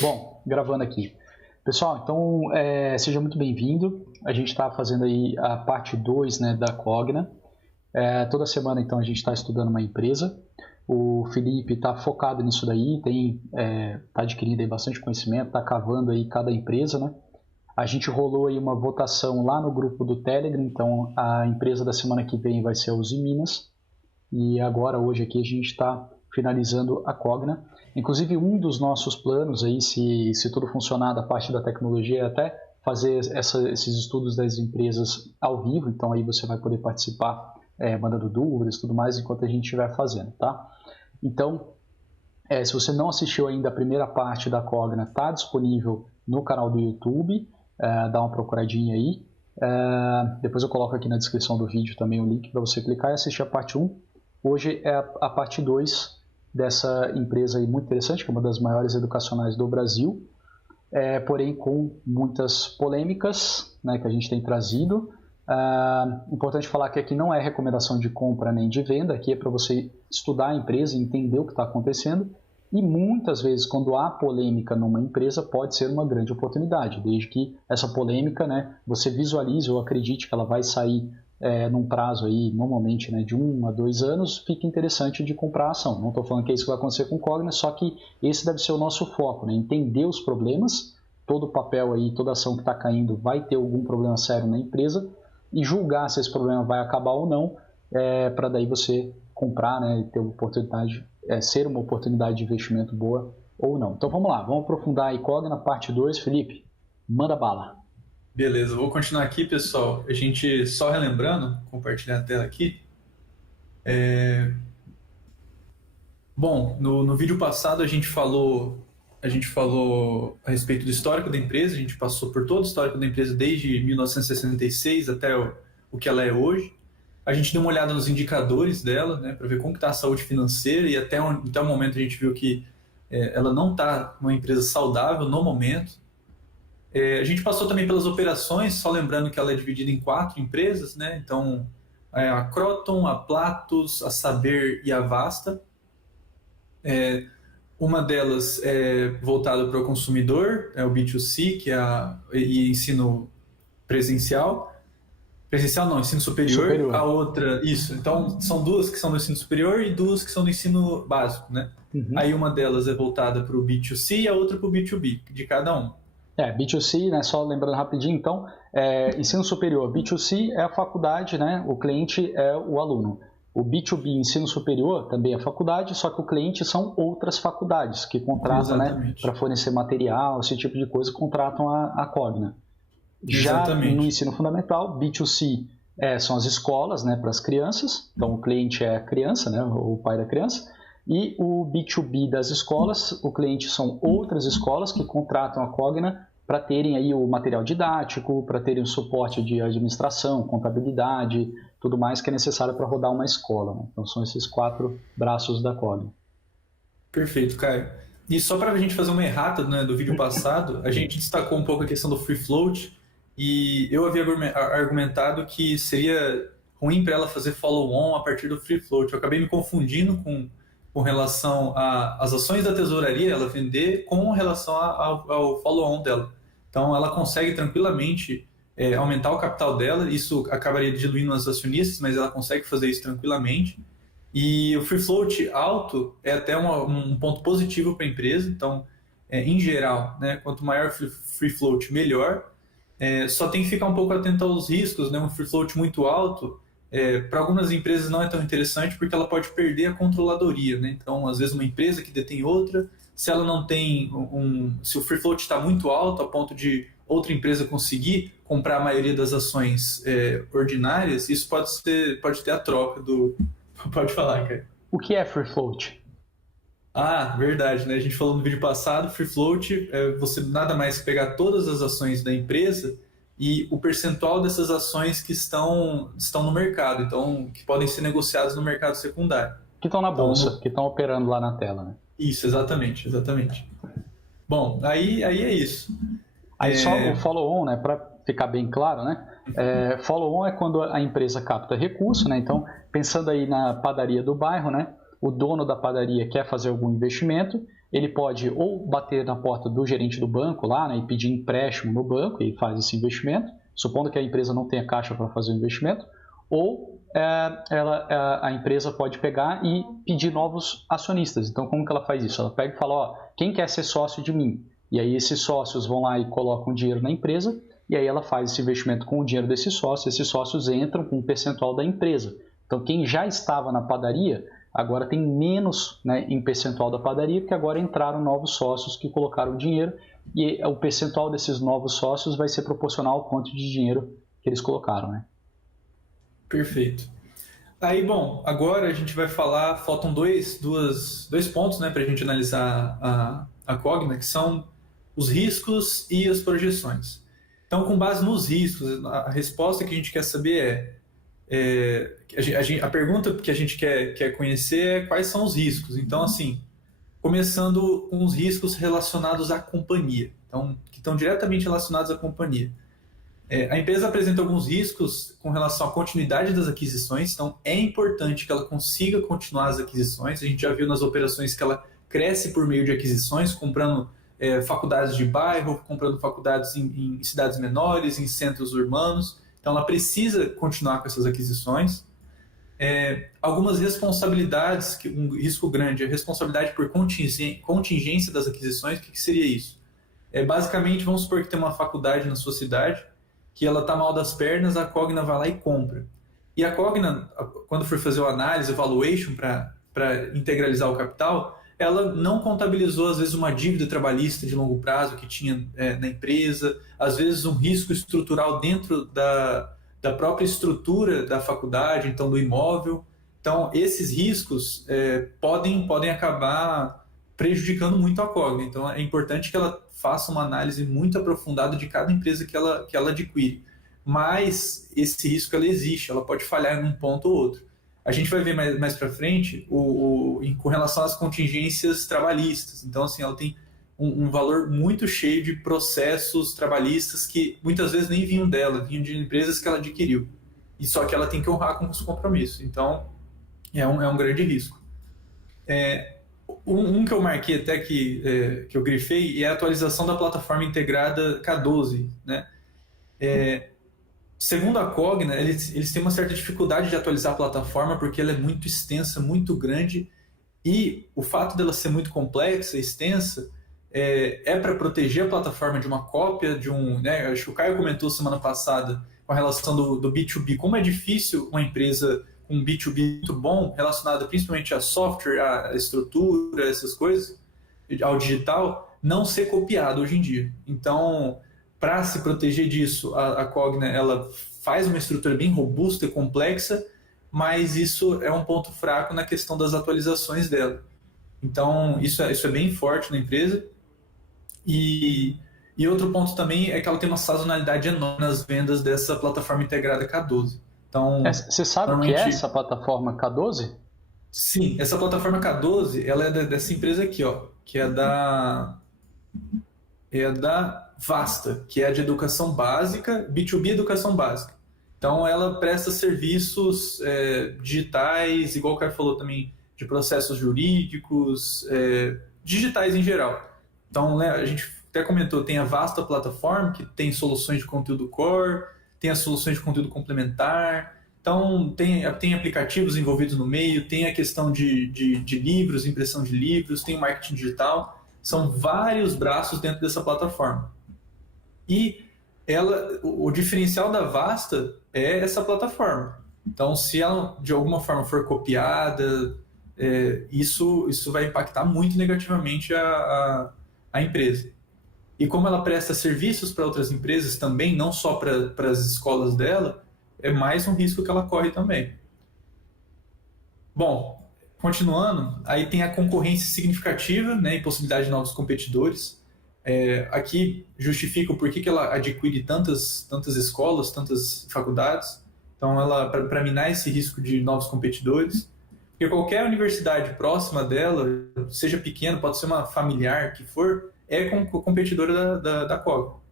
Bom, gravando aqui. Pessoal, então seja muito bem-vindo. A gente está fazendo aí a parte 2, né, da Cogna. Toda semana então a gente está estudando uma empresa. O Felipe está focado nisso daí, tá adquirindo aí bastante conhecimento, está cavando aí cada empresa, né? A gente rolou aí uma votação lá no grupo do Telegram, então a empresa da semana que vem vai ser a Uzi Minas. E agora, hoje aqui, a gente está finalizando a Cogna. Inclusive, um dos nossos planos aí, se tudo funcionar da parte da tecnologia, é até fazer esses estudos das empresas ao vivo. Então, aí você vai poder participar, mandando dúvidas e tudo mais, enquanto a gente estiver fazendo, tá? Então, se você não assistiu ainda a primeira parte da Cogna, está disponível no canal do YouTube. Dá uma procuradinha aí. Depois eu coloco aqui na descrição do vídeo também o link para você clicar e assistir a parte 1. Hoje é a parte 2 dessa empresa aí muito interessante, que é uma das maiores educacionais do Brasil, porém com muitas polêmicas, né, que a gente tem trazido. Importante falar que aqui não é recomendação de compra nem de venda, aqui é para você estudar a empresa e entender o que está acontecendo. E muitas vezes, quando há polêmica numa empresa, pode ser uma grande oportunidade, desde que essa polêmica, né, você visualize ou acredite que ela vai sair num prazo aí, normalmente, né, de 1 a 2 anos, fica interessante de comprar a ação. Não estou falando que é isso que vai acontecer com o Cogna, só que esse deve ser o nosso foco, né, entender os problemas, todo papel aí, toda ação que está caindo vai ter algum problema sério na empresa e julgar se esse problema vai acabar ou não, para daí você comprar, né, e ter uma oportunidade, ser uma oportunidade de investimento boa ou não. Então vamos lá, vamos aprofundar aí Cogna, parte 2. Felipe, manda bala. Beleza, vou continuar aqui, pessoal. A gente só relembrando, compartilhar a tela aqui. Bom, no vídeo passado a gente falou a respeito do histórico da empresa. A gente passou por todo o histórico da empresa desde 1966 até o que ela é hoje. A gente deu uma olhada nos indicadores dela, né, para ver como está a saúde financeira e até o momento a gente viu que ela não está uma empresa saudável no momento. A gente passou também pelas operações, só lembrando que ela é dividida em 4 empresas, né? Então, a Croton, a Platos, a Saber e a Vasta. Uma delas é voltada para o consumidor, é o B2C, e ensino presencial. Presencial não, ensino superior. A Superior. outra, isso. Então, são duas que são do ensino superior e duas que são do ensino básico, né? Uhum. Aí uma delas é voltada para o B2C e a outra para o B2B, de cada um. B2C, né, só lembrando rapidinho, então, ensino superior, B2C é a faculdade, né, o cliente é o aluno. O B2B, ensino superior, também é faculdade, só que o cliente são outras faculdades que contratam, né, para Exatamente. fornecer material, esse tipo de coisa, contratam a Cogna. Já no Exatamente. ensino fundamental, B2C são as escolas, né, para as crianças, então o cliente é a criança, né, o pai da criança, e o B2B das escolas, o cliente são outras escolas que contratam a Cogna para terem aí o material didático, para terem o suporte de administração, contabilidade, tudo mais que é necessário para rodar uma escola, né? Então são esses 4 braços da Cogna. Perfeito, Caio. E só para a gente fazer uma errata, né, do vídeo passado, a gente destacou um pouco a questão do free float e eu havia argumentado que seria ruim para ela fazer follow-on a partir do free float. Eu acabei me confundindo com relação às ações da tesouraria, ela vender, com relação ao follow-on dela. Então, ela consegue tranquilamente aumentar o capital dela, isso acabaria diluindo os acionistas, mas ela consegue fazer isso tranquilamente. E o free float alto é até um ponto positivo para a empresa. Então, em geral, né, quanto maior free float, melhor. Só tem que ficar um pouco atento aos riscos. Né? Um free float muito alto, para algumas empresas não é tão interessante porque ela pode perder a controladoria. Né? Então, às vezes, uma empresa que detém outra, se ela não tem se o free float está muito alto a ponto de outra empresa conseguir comprar a maioria das ações ordinárias, isso pode ter a troca do. Pode falar, cara. O que é free float? Ah, verdade, né? A gente falou no vídeo passado, free float é você nada mais que pegar todas as ações da empresa e o percentual dessas ações que estão no mercado, então que podem ser negociadas no mercado secundário. Que estão na Então, bolsa, que estão operando lá na tela, né? isso, exatamente, exatamente. Bom, aí é isso. Aí só o follow-on, né, para ficar bem claro, né? Follow-on é quando a empresa capta recurso, né? Então, pensando aí na padaria do bairro, né? O dono da padaria quer fazer algum investimento, ele pode ou bater na porta do gerente do banco lá, né, e pedir empréstimo no banco e faz esse investimento, supondo que a empresa não tenha caixa para fazer o investimento, ou a empresa pode pegar e pedir novos acionistas. Então, como que ela faz isso? Ela pega e fala, ó, quem quer ser sócio de mim? E aí esses sócios vão lá e colocam dinheiro na empresa, e aí ela faz esse investimento com o dinheiro desses sócios, esses sócios entram com um percentual da empresa. Então, quem já estava na padaria, agora tem menos, né, em percentual da padaria, porque agora entraram novos sócios que colocaram dinheiro, e o percentual desses novos sócios vai ser proporcional ao quanto de dinheiro que eles colocaram, né? Perfeito. Aí, bom, agora a gente vai falar, faltam dois pontos, né, para a gente analisar a Cogna, que são os riscos e as projeções. Então, com base nos riscos, a resposta que a gente quer saber a pergunta que a gente quer conhecer é quais são os riscos. Então, assim, começando com os riscos relacionados à companhia, então, que estão diretamente relacionados à companhia. A empresa apresenta alguns riscos com relação à continuidade das aquisições, então é importante que ela consiga continuar as aquisições. A gente já viu nas operações que ela cresce por meio de aquisições, comprando faculdades de bairro, comprando faculdades em cidades menores, em centros urbanos. Então ela precisa continuar com essas aquisições. Algumas responsabilidades, um risco grande, a responsabilidade por contingência das aquisições. O que seria isso? Basicamente, vamos supor que tem uma faculdade na sua cidade, que ela está mal das pernas, a Cogna vai lá e compra. E a Cogna, quando for fazer o análise, o valuation para integralizar o capital, ela não contabilizou, às vezes, uma dívida trabalhista de longo prazo que tinha na empresa, às vezes um risco estrutural dentro da própria estrutura da faculdade, então do imóvel. Então, esses riscos podem acabar prejudicando muito a Cogna. Então, é importante que ela faça uma análise muito aprofundada de cada empresa que ela adquire. Mas esse risco ela existe, ela pode falhar em um ponto ou outro. A gente vai ver mais para frente com relação às contingências trabalhistas. Então, assim, ela tem um valor muito cheio de processos trabalhistas que muitas vezes nem vinham dela, vinham de empresas que ela adquiriu. E só que ela tem que honrar com os compromissos. Então, é um grande risco. Um que eu marquei até que eu grifei é a atualização da plataforma integrada K12, né? Segundo a Cogna, eles têm uma certa dificuldade de atualizar a plataforma porque ela é muito extensa, muito grande, e o fato dela ser muito complexa, extensa, para proteger a plataforma de uma cópia de né? Acho que o Caio comentou semana passada com a relação do B2B, como é difícil uma empresa com um B2B muito bom, relacionado principalmente a software, a estrutura, essas coisas, ao digital, não ser copiado hoje em dia. Então, para se proteger disso, a Cogna ela faz uma estrutura bem robusta e complexa, mas isso é um ponto fraco na questão das atualizações dela. Então, isso é bem forte na empresa. E outro ponto também é que ela tem uma sazonalidade enorme nas vendas dessa plataforma integrada K12. Então, você sabe o que é essa plataforma K12? Sim, essa plataforma K12 ela é dessa empresa aqui, ó, que é da Vasta, que é a de educação básica, B2B educação básica. Então, ela presta serviços digitais, igual o Caio falou também, de processos jurídicos, digitais em geral. Então, né, a gente até comentou, tem a Vasta Platform, que tem soluções de conteúdo core, tem as soluções de conteúdo complementar, então tem aplicativos envolvidos no meio, tem a questão de livros, impressão de livros, tem o marketing digital, são vários braços dentro dessa plataforma. E o diferencial da Vasta é essa plataforma. Então, se ela de alguma forma for copiada, isso vai impactar muito negativamente a empresa. E como ela presta serviços para outras empresas também, não só para as escolas dela, é mais um risco que ela corre também. Bom, continuando, aí tem a concorrência significativa, né, e possibilidade de novos competidores. Aqui justifica o porquê que ela adquire tantas escolas, tantas faculdades. Então, ela para minar esse risco de novos competidores. Porque qualquer universidade próxima dela, seja pequena, pode ser uma familiar, que for, é competidora da Cogna.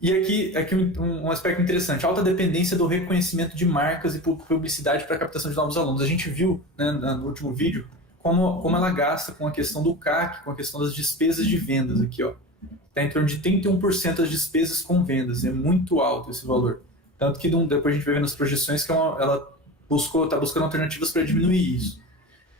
E aqui um aspecto interessante, alta dependência do reconhecimento de marcas e publicidade para a captação de novos alunos. A gente viu, né, no último vídeo como ela gasta com a questão do CAC, com a questão das despesas de vendas aqui, ó. Está em torno de 31% das despesas com vendas, é muito alto esse valor. Tanto que depois a gente vai ver nas projeções que ela está buscando alternativas para diminuir isso.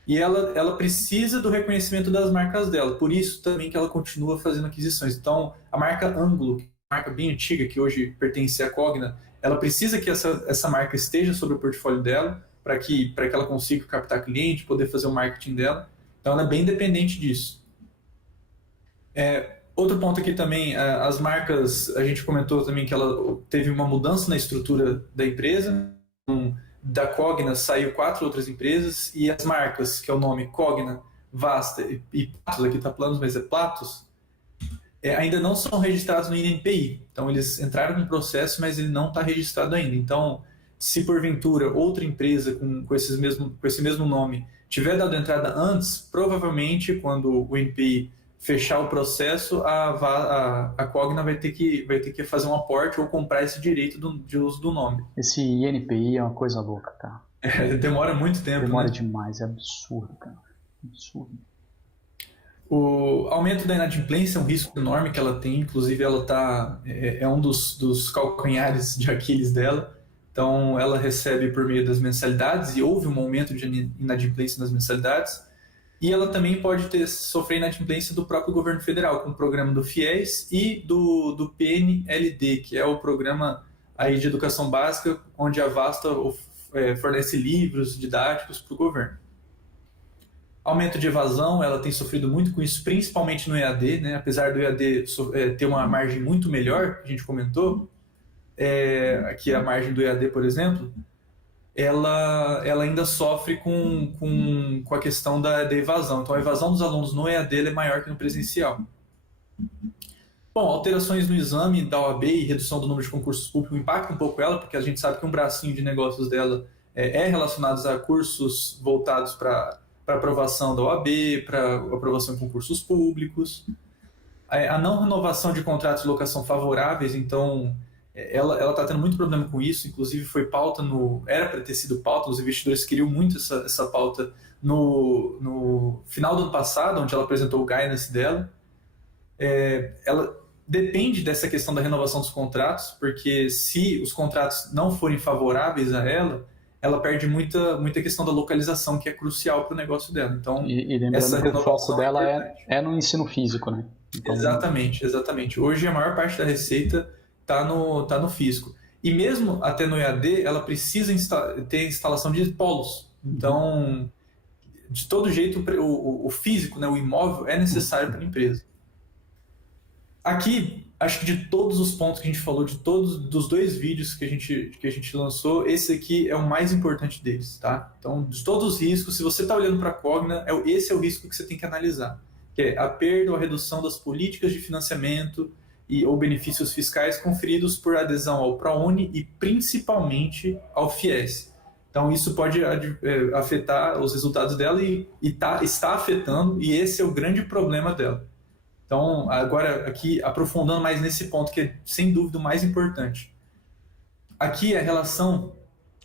E ela precisa do reconhecimento das marcas dela, por isso também que ela continua fazendo aquisições. Então, a marca Ângulo, uma marca bem antiga, que hoje pertence à Cogna, ela precisa que essa marca esteja sobre o portfólio dela, para que ela consiga captar cliente, poder fazer o marketing dela. Então, ela é bem dependente disso. Outro ponto aqui também, as marcas, a gente comentou também que ela teve uma mudança na estrutura da empresa. Da Cogna saiu 4 outras empresas, e as marcas, que é o nome Cogna, Vasta e Platos, aqui está Planos, mas é Platos, ainda não são registrados no INPI. Então eles entraram no processo, mas ele não está registrado ainda. Então, se porventura outra empresa com esse mesmo nome tiver dado entrada antes, provavelmente quando o INPI fechar o processo, a Cogna vai ter que fazer um aporte ou comprar esse direito de uso do nome. Esse INPI é uma coisa louca, cara. Demora muito tempo. Demora, né? demais, é absurdo, cara. Absurdo. O aumento da inadimplência é um risco enorme que ela tem, inclusive ela é um dos calcanhares de Aquiles dela. Então ela recebe por meio das mensalidades, e houve um aumento de inadimplência nas mensalidades. E ela também pode sofrer inadimplência do próprio governo federal, com o programa do FIES e do PNLD, que é o programa aí de educação básica, onde a Vasta fornece livros didáticos para o governo. Aumento de evasão, ela tem sofrido muito com isso, principalmente no EAD, né? Apesar do EAD ter uma margem muito melhor, a gente comentou, aqui a margem do EAD, por exemplo, ela ainda sofre com a questão da evasão. Então, a evasão dos alunos no EAD é maior que no presencial. Bom, alterações no exame da OAB e redução do número de concursos públicos impactam um pouco ela, porque a gente sabe que um bracinho de negócios dela é relacionado a cursos voltados para aprovação da OAB, para aprovação em concursos públicos. A não renovação de contratos de locação favoráveis, então ela está tendo muito problema com isso, inclusive foi pauta era para ter sido pauta, os investidores queriam muito essa pauta no final do ano passado, onde ela apresentou o guidance dela. Ela depende dessa questão da renovação dos contratos, porque se os contratos não forem favoráveis a ela perde muita questão da localização, que é crucial para o negócio dela. Então, e lembrando que o foco dela é no ensino físico, né? Então... Exatamente. Hoje a maior parte da receita está no físico. E mesmo até no EAD, ela precisa ter instalação de polos. Então, de todo jeito, o físico, né, o imóvel, é necessário para a empresa. Aqui, acho que de todos os pontos que a gente falou, dos 2 vídeos que a gente lançou, esse aqui é o mais importante deles, tá? Então, de todos os riscos, se você está olhando para a Cogna, esse é o risco que você tem que analisar, que é a perda ou a redução das políticas de financiamento ou benefícios fiscais conferidos por adesão ao ProUni e principalmente ao FIES. Então, isso pode afetar os resultados dela e está afetando, e esse é o grande problema dela. Então, agora aqui, aprofundando mais nesse ponto, que é sem dúvida o mais importante. Aqui é a relação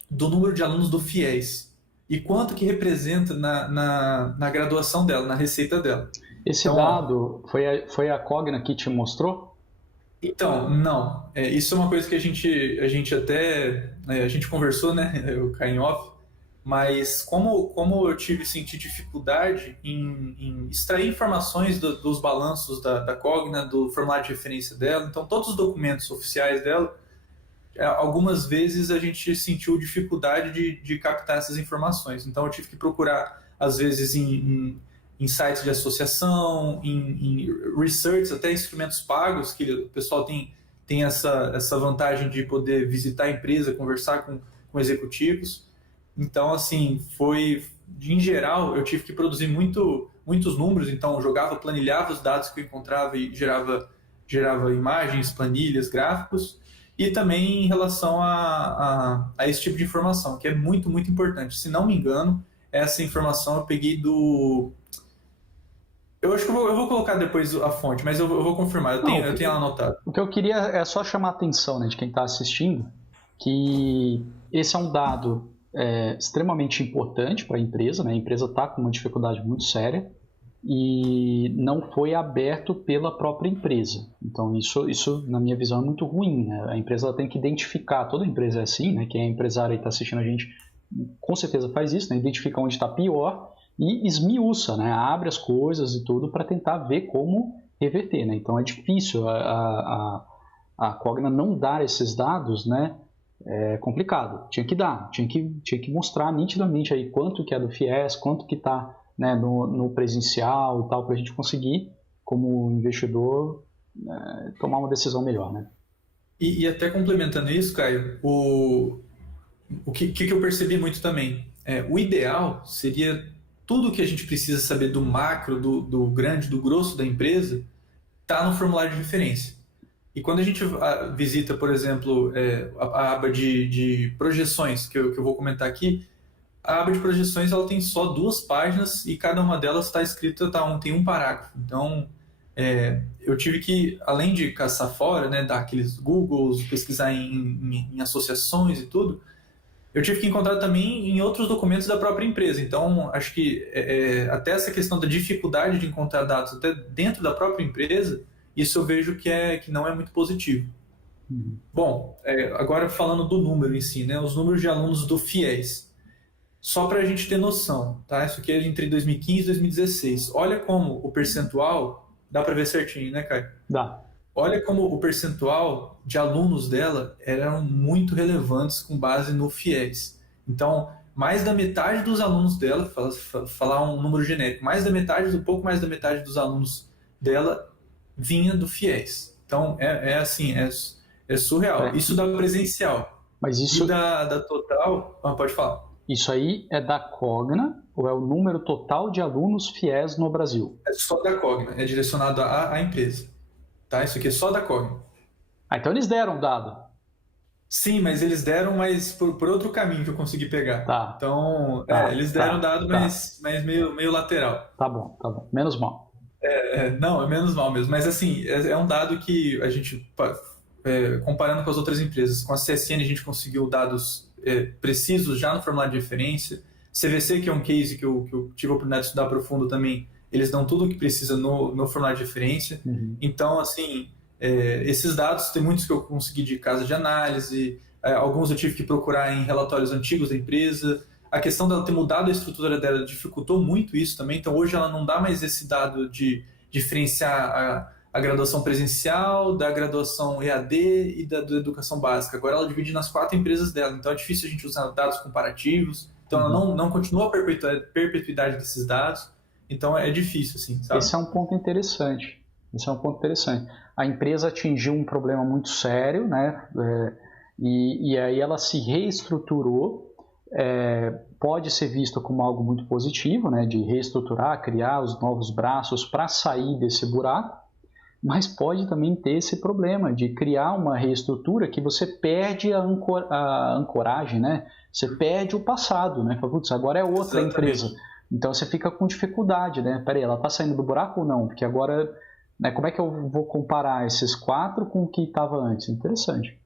do número de alunos do FIES e quanto que representa na graduação dela, na receita dela. Esse dado foi a Cogna que te mostrou? Então, não. Isso é uma coisa que a gente até... a gente conversou, né? O Caio em off. Mas como eu senti dificuldade em extrair informações dos balanços da Cogna, do formulário de referência dela, então todos os documentos oficiais dela, algumas vezes a gente sentiu dificuldade de captar essas informações. Então eu tive que procurar, às vezes, em sites de associação, em research, até instrumentos pagos, que o pessoal tem essa vantagem de poder visitar a empresa, conversar com executivos. Então, assim, em geral, eu tive que produzir muitos números, então eu planilhava os dados que eu encontrava e gerava imagens, planilhas, gráficos, e também em relação a esse tipo de informação, que é muito, muito importante. Se não me engano, essa informação eu peguei do... Eu acho que eu vou colocar depois a fonte, mas eu vou confirmar, eu tenho ela anotada. O que eu queria é só chamar a atenção, né, de quem está assistindo, que esse é um dado extremamente importante para a empresa, né? A empresa está com uma dificuldade muito séria e não foi aberto pela própria empresa. Então isso na minha visão é muito ruim, né? A empresa tem que identificar, toda empresa é assim, né? Quem é empresário e está assistindo a gente com certeza faz isso, né? Identifica onde está pior e esmiuça, né? Abre as coisas e tudo para tentar ver como reverter, né? Então é difícil a Cogna não dar esses dados, né? É complicado. Tinha que dar, tinha que mostrar nitidamente aí quanto que é do FIES, quanto que está, né, no presencial e tal, para a gente conseguir, como investidor, tomar uma decisão melhor, né? E até complementando isso, Caio, o que eu percebi muito também, o ideal seria tudo que a gente precisa saber do macro, do grande, do grosso da empresa, tá no formulário de referência. E quando a gente visita, por exemplo, a aba de projeções, que eu vou comentar aqui, a aba de projeções ela tem só 2 páginas e cada uma delas está escrita, tem um parágrafo. Então, eu tive que, além de caçar fora, né, dar aqueles Googles, pesquisar em associações e tudo, eu tive que encontrar também em outros documentos da própria empresa. Então, acho que até essa questão da dificuldade de encontrar dados até dentro da própria empresa, isso eu vejo que não é muito positivo. Bom, agora falando do número em si, né, os números de alunos do FIES. Só para a gente ter noção, tá? Isso aqui é entre 2015 e 2016. Olha como o percentual, dá para ver certinho, né, Caio? Dá. Olha como o percentual de alunos dela eram muito relevantes com base no FIES. Então, mais da metade dos alunos dela, falar um número genérico, um pouco mais da metade dos alunos dela vinha do FIES. Então, assim, é surreal. Isso da presencial. Mas isso... E da total... pode falar. Isso aí é da Cogna ou é o número total de alunos FIES no Brasil? É só da Cogna, é direcionado à empresa. Tá? Isso aqui é só da Cogna. Então eles deram o dado. Sim, mas eles deram, mas por outro caminho que eu consegui pegar. Tá. Então, eles deram dado, mas meio lateral. Tá bom. Menos mal. Não, é menos mal mesmo. Mas assim, é um dado que a gente, comparando com as outras empresas, com a CSN a gente conseguiu dados precisos já no formulário de referência. CVC, que é um case que eu tive a oportunidade de estudar profundo também, eles dão tudo o que precisa no formulário de referência. Uhum. Então, assim, esses dados, tem muitos que eu consegui de casa de análise, alguns eu tive que procurar em relatórios antigos da empresa. A questão dela ter mudado a estrutura dela dificultou muito isso também. Então, hoje ela não dá mais esse dado de diferenciar a graduação presencial, da graduação EAD e da educação básica. Agora ela divide nas 4 empresas dela, então é difícil a gente usar dados comparativos, então ela não continua a perpetuidade desses dados, então é difícil, assim, sabe? Esse é um ponto interessante. A empresa atingiu um problema muito sério, né? E aí ela se reestruturou. Pode ser visto como algo muito positivo, né? De reestruturar, criar os novos braços para sair desse buraco. Mas pode também ter esse problema de criar uma reestrutura que você perde a ancoragem, né? Você perde o passado, né? Putz, agora é outra Exatamente. empresa. Então você fica com dificuldade, né? Peraí, ela está saindo do buraco ou não? Porque agora, né, como é que eu vou comparar esses 4 com o que estava antes? Interessante.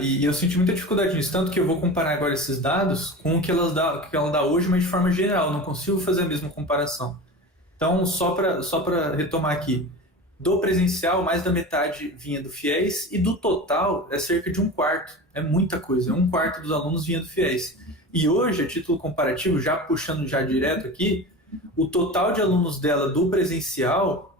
E eu senti muita dificuldade nisso, tanto que eu vou comparar agora esses dados com o que ela dá hoje, mas de forma geral, não consigo fazer a mesma comparação. Então, só para retomar aqui, do presencial, mais da metade vinha do FIES e do total é cerca de 1/4. É muita coisa, 1/4 dos alunos vinha do FIES. E hoje, a título comparativo, já puxando já direto aqui, o total de alunos dela do presencial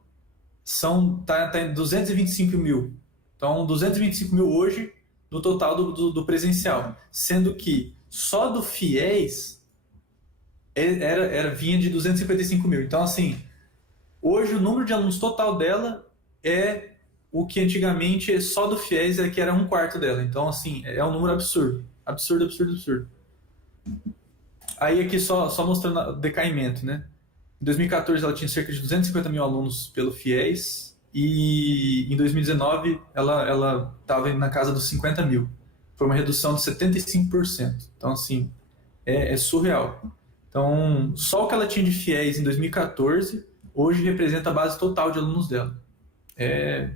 tá em 225 mil. Então, 225 mil hoje no total do presencial. Sendo que só do FIES vinha de 255 mil. Então, assim, hoje o número de alunos total dela é o que antigamente só do FIES que era 1/4 dela. Então, assim, é um número absurdo. Absurdo. Aí aqui só mostrando o decaimento, né? Em 2014 ela tinha cerca de 250 mil alunos pelo FIES e em 2019 ela estava na casa dos 50 mil. Foi uma redução de 75%. Então, assim, é surreal. Então, só o que ela tinha de FIES em 2014 hoje representa a base total de alunos dela. É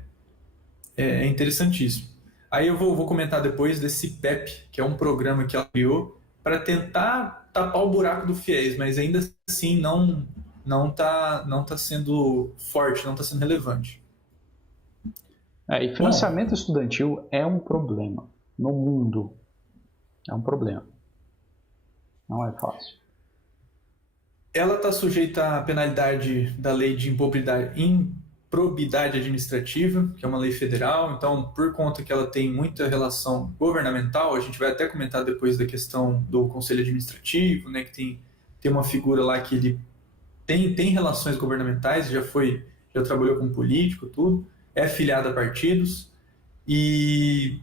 interessantíssimo. Aí eu vou comentar depois desse PEP, que é um programa que ela criou para tentar tapar o buraco do FIES, mas ainda assim não tá sendo forte, não está sendo relevante. E financiamento estudantil é um problema no mundo. É um problema. Não é fácil. Ela está sujeita à penalidade da lei de improbidade administrativa, que é uma lei federal. Então, por conta que ela tem muita relação governamental, a gente vai até comentar depois da questão do conselho administrativo, né, que tem uma figura lá que ele tem relações governamentais, já trabalhou com político, tudo, é filiado a partidos, e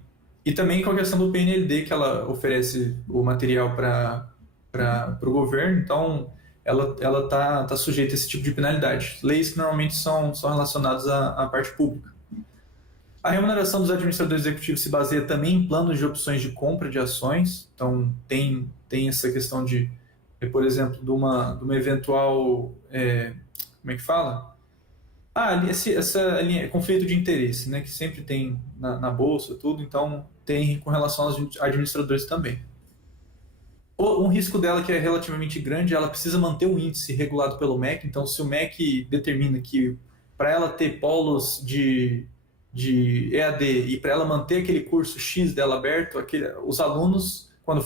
também com a questão do PNLD, que ela oferece o material para o governo. Então ela tá sujeita a esse tipo de penalidade. Leis que normalmente são relacionadas à parte pública. A remuneração dos administradores executivos se baseia também em planos de opções de compra de ações. Então tem essa questão de, por exemplo, de uma eventual... como é que fala? Essa linha, conflito de interesse, né, que sempre tem na bolsa, tudo. Então tem com relação aos administradores também. Um risco dela que é relativamente grande, ela precisa manter o índice regulado pelo MEC. Então, se o MEC determina que para ela ter polos de EAD e para ela manter aquele curso X dela aberto, os alunos, quando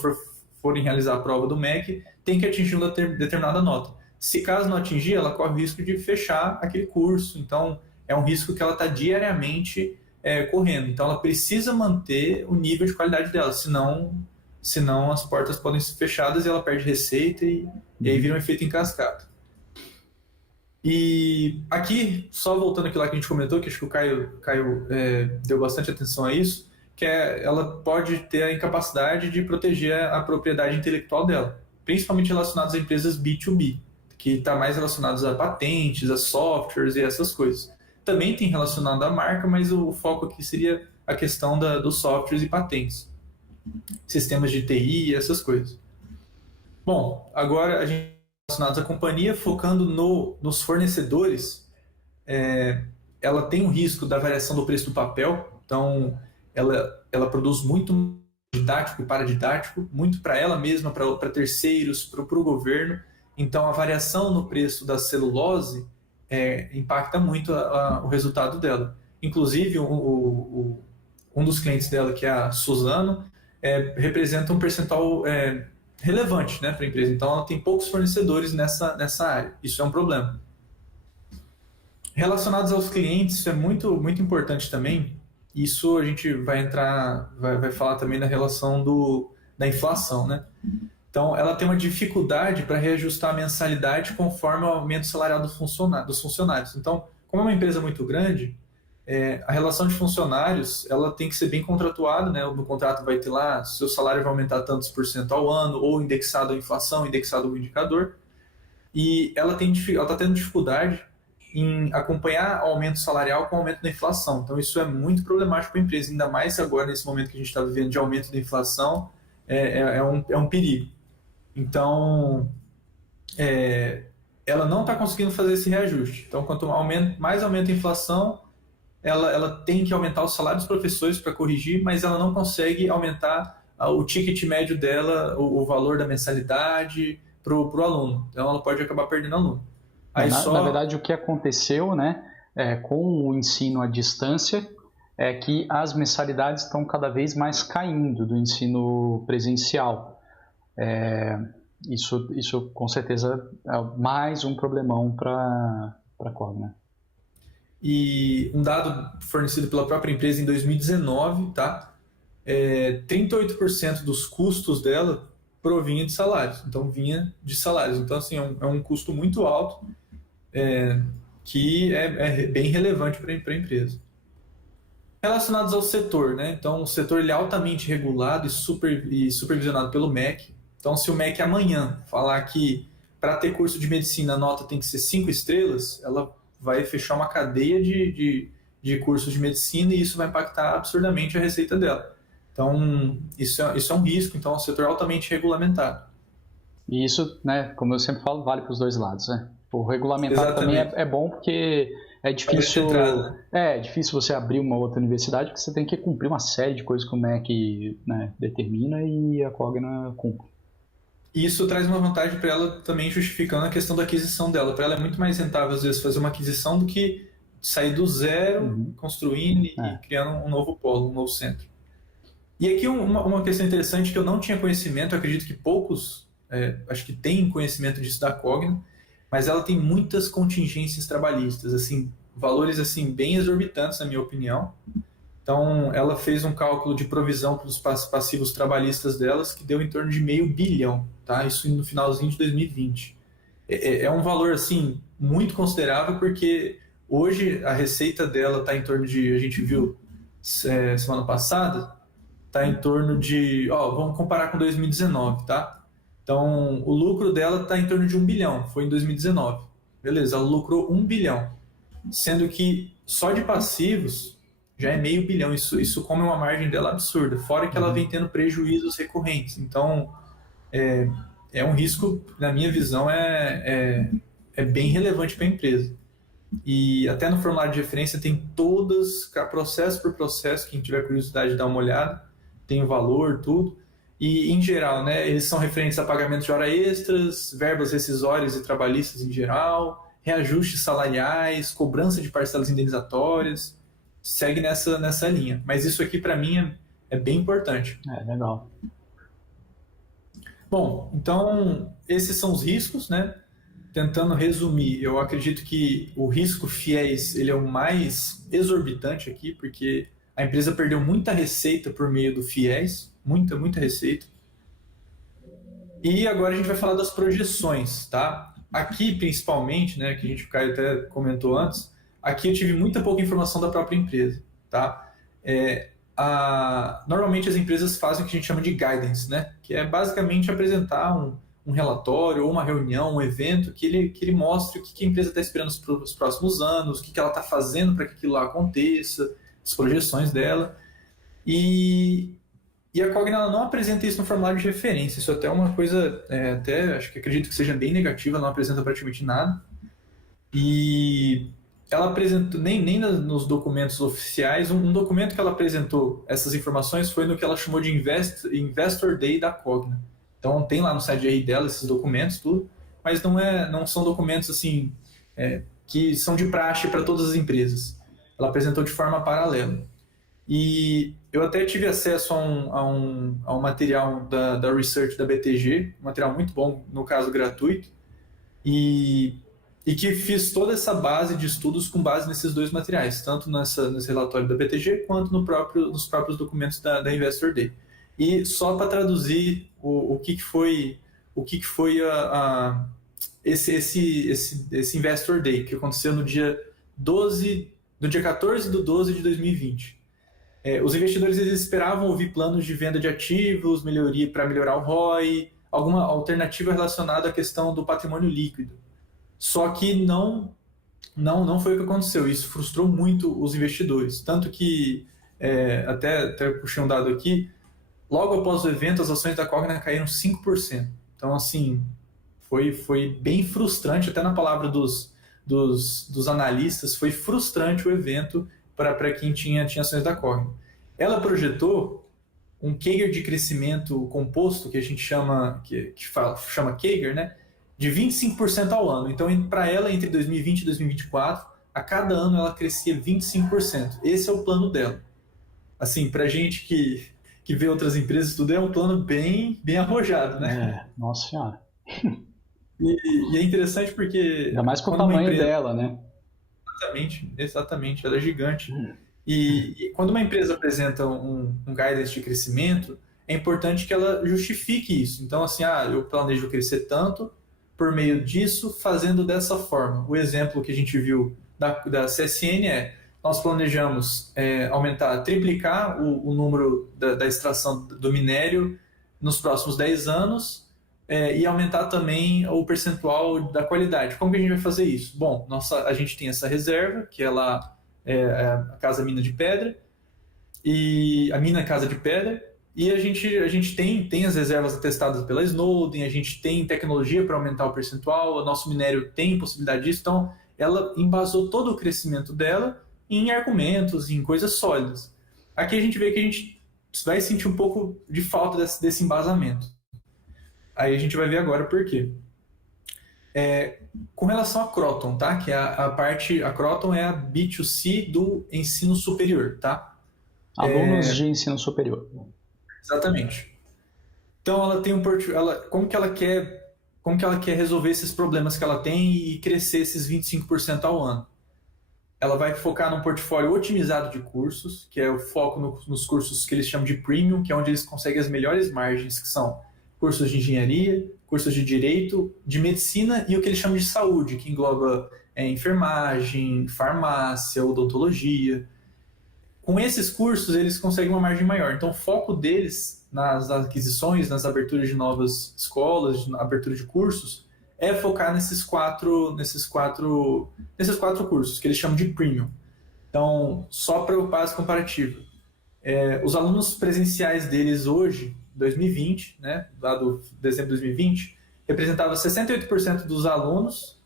forem realizar a prova do MEC, tem que atingir uma determinada nota. Se caso não atingir, ela corre o risco de fechar aquele curso. Então, é um risco que ela está diariamente correndo. Então, ela precisa manter o nível de qualidade dela, senão as portas podem ser fechadas e ela perde receita e aí vira um efeito em cascata. E aqui, só voltando àquilo lá que a gente comentou, que acho que o Caio deu bastante atenção a isso, que ela pode ter a incapacidade de proteger a propriedade intelectual dela, principalmente relacionadas a empresas B2B, que está mais relacionadas a patentes, a softwares e essas coisas. Também tem relacionado à marca, mas o foco aqui seria a questão dos softwares e patentes. Sistemas de TI e essas coisas. Bom, agora a gente relacionados à companhia, focando nos fornecedores, ela tem um risco da variação do preço do papel. Então, ela produz muito didático e paradidático, muito para ela mesma, para terceiros, para o governo. Então, a variação no preço da celulose impacta muito o resultado dela. Inclusive, um dos clientes dela, que é a Suzano, representa um percentual relevante, né, para a empresa. Então, ela tem poucos fornecedores nessa área. Isso é um problema. Relacionados aos clientes, isso é muito, muito importante também. Isso a gente vai falar também da relação da inflação, né? Então, ela tem uma dificuldade para reajustar a mensalidade conforme o aumento salarial dos funcionários. Então, como é uma empresa muito grande, a relação de funcionários ela tem que ser bem contratuada, né? No contrato vai ter lá, seu salário vai aumentar tantos por cento ao ano, ou indexado à inflação, indexado ao indicador. E ela está tendo dificuldade em acompanhar o aumento salarial com o aumento da inflação. Então, isso é muito problemático para a empresa, ainda mais agora, nesse momento que a gente está vivendo de aumento da inflação, é um perigo. Então, ela não está conseguindo fazer esse reajuste. Então, quanto mais aumenta a inflação, ela tem que aumentar o salário dos professores para corrigir, mas ela não consegue aumentar o ticket médio dela, o valor da mensalidade para o aluno. Então, ela pode acabar perdendo aluno. Na verdade, o que aconteceu, né, com o ensino à distância é que as mensalidades estão cada vez mais caindo do ensino presencial. Isso com certeza é mais um problemão para a Cogna. E um dado fornecido pela própria empresa em 2019, tá? 38% dos custos dela provinha de salários. Então, vinha de salários. Então, assim, é um custo muito alto que é bem relevante para a empresa. Relacionados ao setor, né? Então, o setor ele é altamente regulado e supervisionado pelo MEC. Então, se o MEC amanhã falar que para ter curso de medicina a nota tem que ser 5 estrelas, ela vai fechar uma cadeia de cursos de medicina e isso vai impactar absurdamente a receita dela. Então, isso é um risco. Então, é um setor altamente regulamentado. E isso, né, como eu sempre falo, vale para os dois lados, né? O regulamentado Exatamente. Também é bom porque é difícil, difícil você abrir uma outra universidade porque você tem que cumprir uma série de coisas que o MEC, né, determina e a Cogna cumpre. E isso traz uma vantagem para ela também, justificando a questão da aquisição dela. Para ela é muito mais rentável, às vezes, fazer uma aquisição do que sair do zero, Uhum. construindo e criando um novo polo, um novo centro. E aqui uma questão interessante que eu não tinha conhecimento, eu acredito que poucos, acho que têm conhecimento disso da Cogna, mas ela tem muitas contingências trabalhistas, assim, valores assim bem exorbitantes, na minha opinião. Então, ela fez um cálculo de provisão para os passivos trabalhistas delas que deu em torno de R$ 500 milhão, tá? Isso no finalzinho de 2020. É um valor, assim, muito considerável, porque hoje a receita dela está em torno de, a gente viu semana passada, está em torno de, vamos comparar com 2019, tá? Então, o lucro dela está em torno de 1 bilhão, foi em 2019. Beleza, ela lucrou 1 bilhão, sendo que só de passivos já é meio bilhão. Isso come uma margem dela absurda, fora que ela vem tendo prejuízos recorrentes. Então, é um risco, na minha visão, é bem relevante para a empresa. E até no formulário de referência tem todas, processo por processo, quem tiver curiosidade dá uma olhada, tem o valor, tudo. E, em geral, né, eles são referentes a pagamento de horas extras, verbas rescisórias e trabalhistas em geral, reajustes salariais, cobrança de parcelas indenizatórias, segue nessa linha. Mas isso aqui, para mim, é bem importante. Legal. Bom, então, esses são os riscos, né? Tentando resumir, eu acredito que o risco FIES ele é o mais exorbitante aqui, porque a empresa perdeu muita receita por meio do FIES, muita receita. E agora a gente vai falar das projeções, tá? Aqui, principalmente, né, que o Caio até comentou antes, aqui eu tive muita pouca informação da própria empresa, tá? Normalmente as empresas fazem o que a gente chama de guidance, né? Que é basicamente apresentar um relatório ou uma reunião, um evento que ele mostre o que a empresa está esperando para os próximos anos, o que ela está fazendo para que aquilo lá aconteça, as projeções dela. E a Cogna ela não apresenta isso no formulário de referência. Isso até é uma coisa, acredito que seja bem negativa, ela não apresenta praticamente nada. E ela apresentou, nem nos documentos oficiais, um documento que ela apresentou essas informações foi no que ela chamou de Investor Day da Cogna. Então tem lá no site de RI dela esses documentos, tudo, mas não são documentos assim que são de praxe para todas as empresas. Ela apresentou de forma paralela. E eu até tive acesso a um material da Research da BTG, um material muito bom, no caso gratuito, e que fiz toda essa base de estudos com base nesses dois materiais, tanto nesse relatório da BTG quanto nos próprios documentos da Investor Day. E só para traduzir o que foi esse Investor Day, que aconteceu no dia 14 de 12 de 2020. Os investidores eles esperavam ouvir planos de venda de ativos, para melhorar o ROI, alguma alternativa relacionada à questão do patrimônio líquido. Só que não foi o que aconteceu. Isso frustrou muito os investidores. Tanto que, até puxei um dado aqui, logo após o evento, as ações da Cogna caíram 5%. Então, assim, foi bem frustrante, até na palavra dos analistas, foi frustrante o evento para quem tinha ações da Cogna. Ela projetou um CAGR de crescimento composto, que a gente chama CAGR, né, de 25% ao ano. Então, para ela, entre 2020 e 2024, a cada ano ela crescia 25%. Esse é o plano dela. Assim, para gente que vê outras empresas, tudo é um plano bem arrojado, né? Nossa Senhora. E é interessante porque... Ainda mais com o tamanho dela, né? Exatamente. Ela é gigante. E quando uma empresa apresenta um guidance de crescimento, é importante que ela justifique isso. Então, assim, eu planejo crescer tanto por meio disso, fazendo dessa forma. O exemplo que a gente viu da CSN nós planejamos triplicar o número da extração do minério nos próximos 10 anos e aumentar também o percentual da qualidade. Como que a gente vai fazer isso? Bom, a gente tem essa reserva, que ela a Casa Mina de Pedra, e a Mina Casa de Pedra, e a gente tem as reservas atestadas pela Snowden, a gente tem tecnologia para aumentar o percentual, o nosso minério tem possibilidade disso, então ela embasou todo o crescimento dela em argumentos, em coisas sólidas. Aqui a gente vê que a gente vai sentir um pouco de falta desse embasamento. Aí a gente vai ver agora por quê. Com relação a Croton, tá? Que é a Croton é a B2C do ensino superior, tá? Alunos de ensino superior. Exatamente. Então ela tem como que ela quer resolver esses problemas que ela tem e crescer esses 25% ao ano? Ela vai focar num portfólio otimizado de cursos, que é o foco nos cursos que eles chamam de premium, que é onde eles conseguem as melhores margens, que são cursos de engenharia, cursos de direito, de medicina e o que eles chamam de saúde, que engloba enfermagem, farmácia, odontologia. Com esses cursos, eles conseguem uma margem maior. Então, o foco deles nas aquisições, nas aberturas de novas escolas, na abertura de cursos, é focar nesses quatro cursos, que eles chamam de premium. Então, só para o base comparativo, os alunos presenciais deles hoje, 2020, né, lá do dezembro de 2020, representava 68% dos alunos,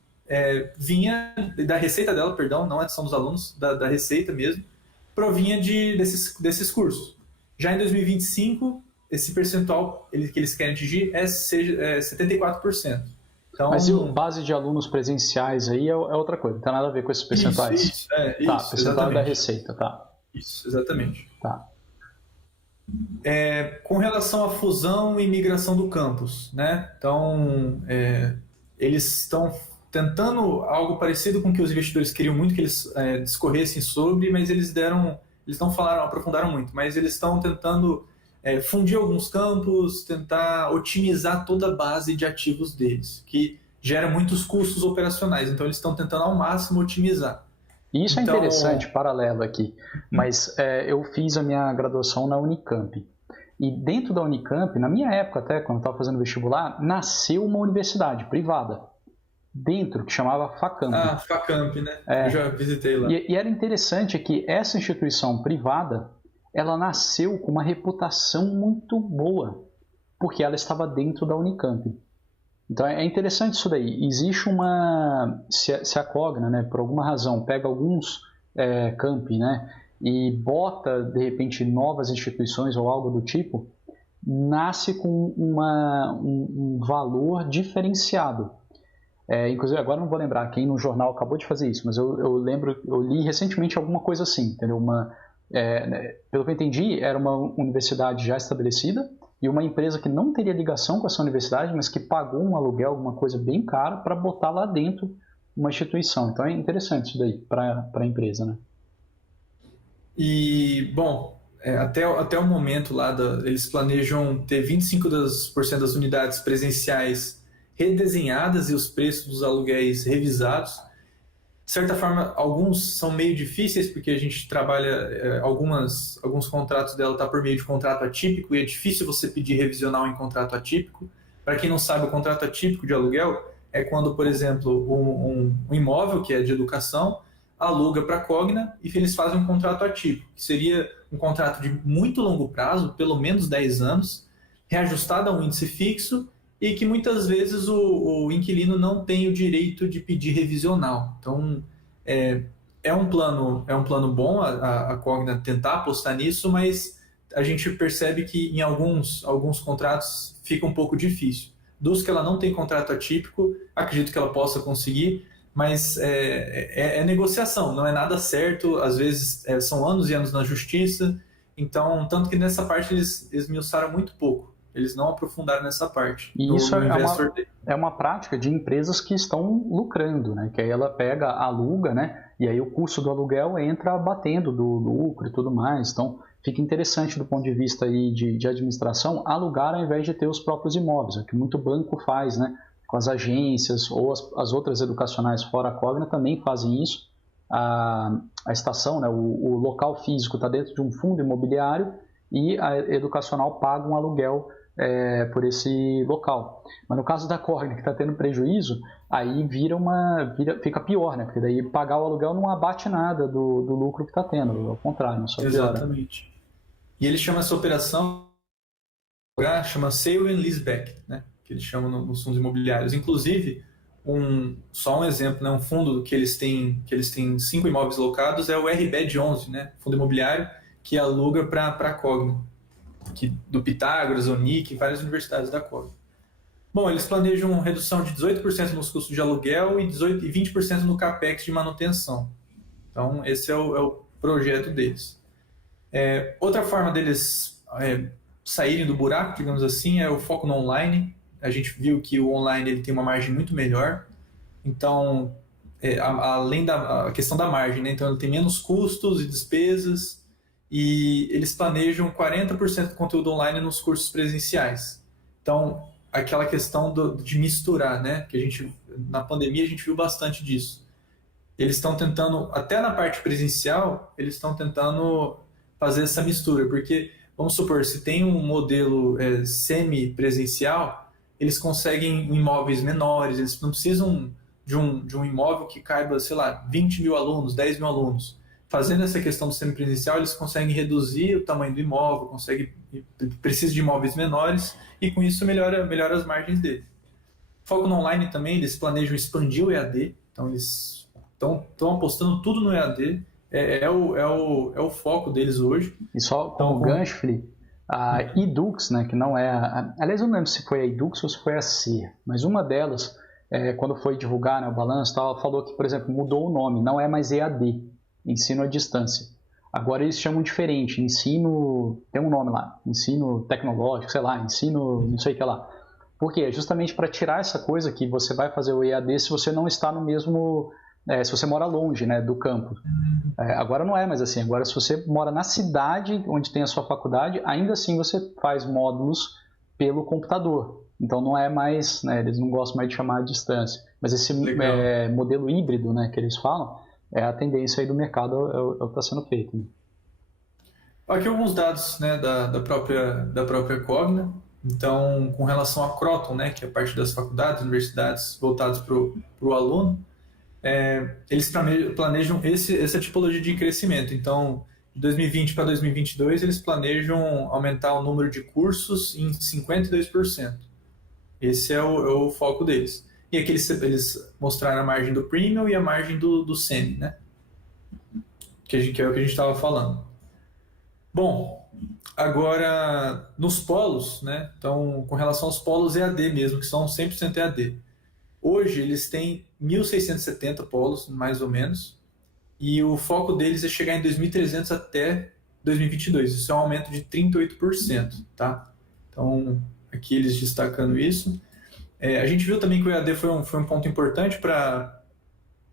vinha da receita dela, perdão, não são dos alunos, da receita mesmo, provinha desses cursos. Já em 2025, esse percentual que eles querem atingir é 74%. Então, mas e a base de alunos presenciais aí é outra coisa, não tem nada a ver com esses percentuais. Isso, tá, percentual da receita, tá. Isso, exatamente. Tá. Com relação à fusão e migração do campus, né? Então, eles estão tentando algo parecido com o que os investidores queriam muito que eles discorressem sobre, mas eles não falaram, aprofundaram muito, mas eles estão tentando fundir alguns campos, tentar otimizar toda a base de ativos deles, que gera muitos custos operacionais, então eles estão tentando ao máximo otimizar. E isso então, é interessante, paralelo aqui, mas eu fiz a minha graduação na Unicamp, e dentro da Unicamp, na minha época até, quando eu estava fazendo vestibular, nasceu uma universidade privada, dentro, que chamava Facamp. Ah, Facamp, né? Eu já visitei lá. E era interessante que essa instituição privada, ela nasceu com uma reputação muito boa, porque ela estava dentro da Unicamp. Então é interessante isso daí. Existe se a Cogna, né, por alguma razão, pega alguns campi, né, e bota, de repente, novas instituições ou algo do tipo, nasce com um valor diferenciado. Inclusive, agora não vou lembrar quem no jornal acabou de fazer isso, mas eu lembro, eu li recentemente alguma coisa assim, entendeu? Pelo que eu entendi, era uma universidade já estabelecida e uma empresa que não teria ligação com essa universidade, mas que pagou um aluguel, alguma coisa bem cara, para botar lá dentro uma instituição. Então é interessante isso daí para a empresa, né? E, bom, até o momento lá, eles planejam ter 25% das unidades presenciais redesenhadas e os preços dos aluguéis revisados. De certa forma, alguns são meio difíceis, porque a gente trabalha, alguns contratos dela tá por meio de contrato atípico, e é difícil você pedir revisional em contrato atípico. Para quem não sabe, o contrato atípico de aluguel é quando, por exemplo, um imóvel, que é de educação, aluga para a Cogna e eles fazem um contrato atípico, que seria um contrato de muito longo prazo, pelo menos 10 anos, reajustado a um índice fixo, e que muitas vezes o inquilino não tem o direito de pedir revisional. Então, é um plano bom a Cogna tentar apostar nisso, mas a gente percebe que em alguns contratos fica um pouco difícil. Dos que ela não tem contrato atípico, acredito que ela possa conseguir, mas é negociação, não é nada certo, às vezes são anos e anos na justiça, então, tanto que nessa parte eles esmiuçaram muito pouco. Eles não aprofundaram nessa parte. E isso é uma prática de empresas que estão lucrando, né? Que aí ela pega, aluga, né? E aí o custo do aluguel entra batendo do lucro e tudo mais. Então fica interessante do ponto de vista aí de administração alugar ao invés de ter os próprios imóveis, que muito banco faz, né? Com as agências ou as outras educacionais fora a Cogna também fazem isso. A estação, né? O local físico está dentro de um fundo imobiliário e a educacional paga um aluguel por esse local. Mas no caso da Cogna, que está tendo prejuízo, aí fica pior, né? Porque daí pagar o aluguel não abate nada do lucro que está tendo, ao contrário, só piora. Exatamente. E eles chamam essa operação, chama Sale and Leaseback, né? Que eles chamam nos fundos imobiliários. Inclusive, só um exemplo, né? Um fundo que eles têm 5 imóveis locados é o RBED 11, né? Fundo imobiliário que aluga para a Cogna, do Pitágoras, Unic, várias universidades da Cogna. Bom, eles planejam redução de 18% nos custos de aluguel e 20% no capex de manutenção. Então, esse é o projeto deles. Outra forma deles saírem do buraco, digamos assim, é o foco no online. A gente viu que o online ele tem uma margem muito melhor. Então, além da questão da margem, né? Então ele tem menos custos e despesas e eles planejam 40% do conteúdo online nos cursos presenciais. Então, aquela questão de misturar, né? Que na pandemia a gente viu bastante disso. Eles estão tentando, até na parte presencial, eles estão tentando fazer essa mistura, porque, vamos supor, se tem um modelo semi-presencial, eles conseguem imóveis menores, eles não precisam de um imóvel que caiba, sei lá, 20 mil alunos, 10 mil alunos. Fazendo essa questão do semipresencial, eles conseguem reduzir o tamanho do imóvel, precisa de imóveis menores e com isso melhora as margens dele. Foco no online também, eles planejam expandir o EAD, então eles estão apostando tudo no EAD, é o foco deles hoje. E só como gancho, Felipe, a Edux, né, que não é aliás, eu não lembro se foi a Edux ou se foi a CIR, mas uma delas, quando foi divulgar, né, o balanço, ela falou que, por exemplo, mudou o nome, não é mais EAD, ensino à distância. Agora eles chamam diferente, ensino, tem um nome lá, ensino tecnológico, sei lá, ensino não sei o que lá. Por quê? Justamente para tirar essa coisa que você vai fazer o EAD se você não está no mesmo, se você mora longe, né, do campus. Agora não é mais assim, agora se você mora na cidade onde tem a sua faculdade, ainda assim você faz módulos pelo computador. Então não é mais, né, eles não gostam mais de chamar à distância. Mas esse modelo híbrido, né, que eles falam, é a tendência aí do mercado, é o que está sendo feito. Né? Aqui alguns dados, né, da própria Cogna. Então, com relação à Croton, né, que é a parte das faculdades, universidades voltadas para o aluno, eles planejam essa tipologia de crescimento. Então, de 2020 para 2022, eles planejam aumentar o número de cursos em 52%. Esse é o foco deles. E aqui eles mostraram a margem do Premium e a margem do Semi, né? Que é o que a gente estava falando. Bom, agora nos polos, né? Então, com relação aos polos EAD mesmo, que são 100% EAD. Hoje eles têm 1.670 polos, mais ou menos, e o foco deles é chegar em 2.300 até 2022. Isso é um aumento de 38%, tá? Então, aqui eles destacando isso. A gente viu também que o EAD foi um ponto importante para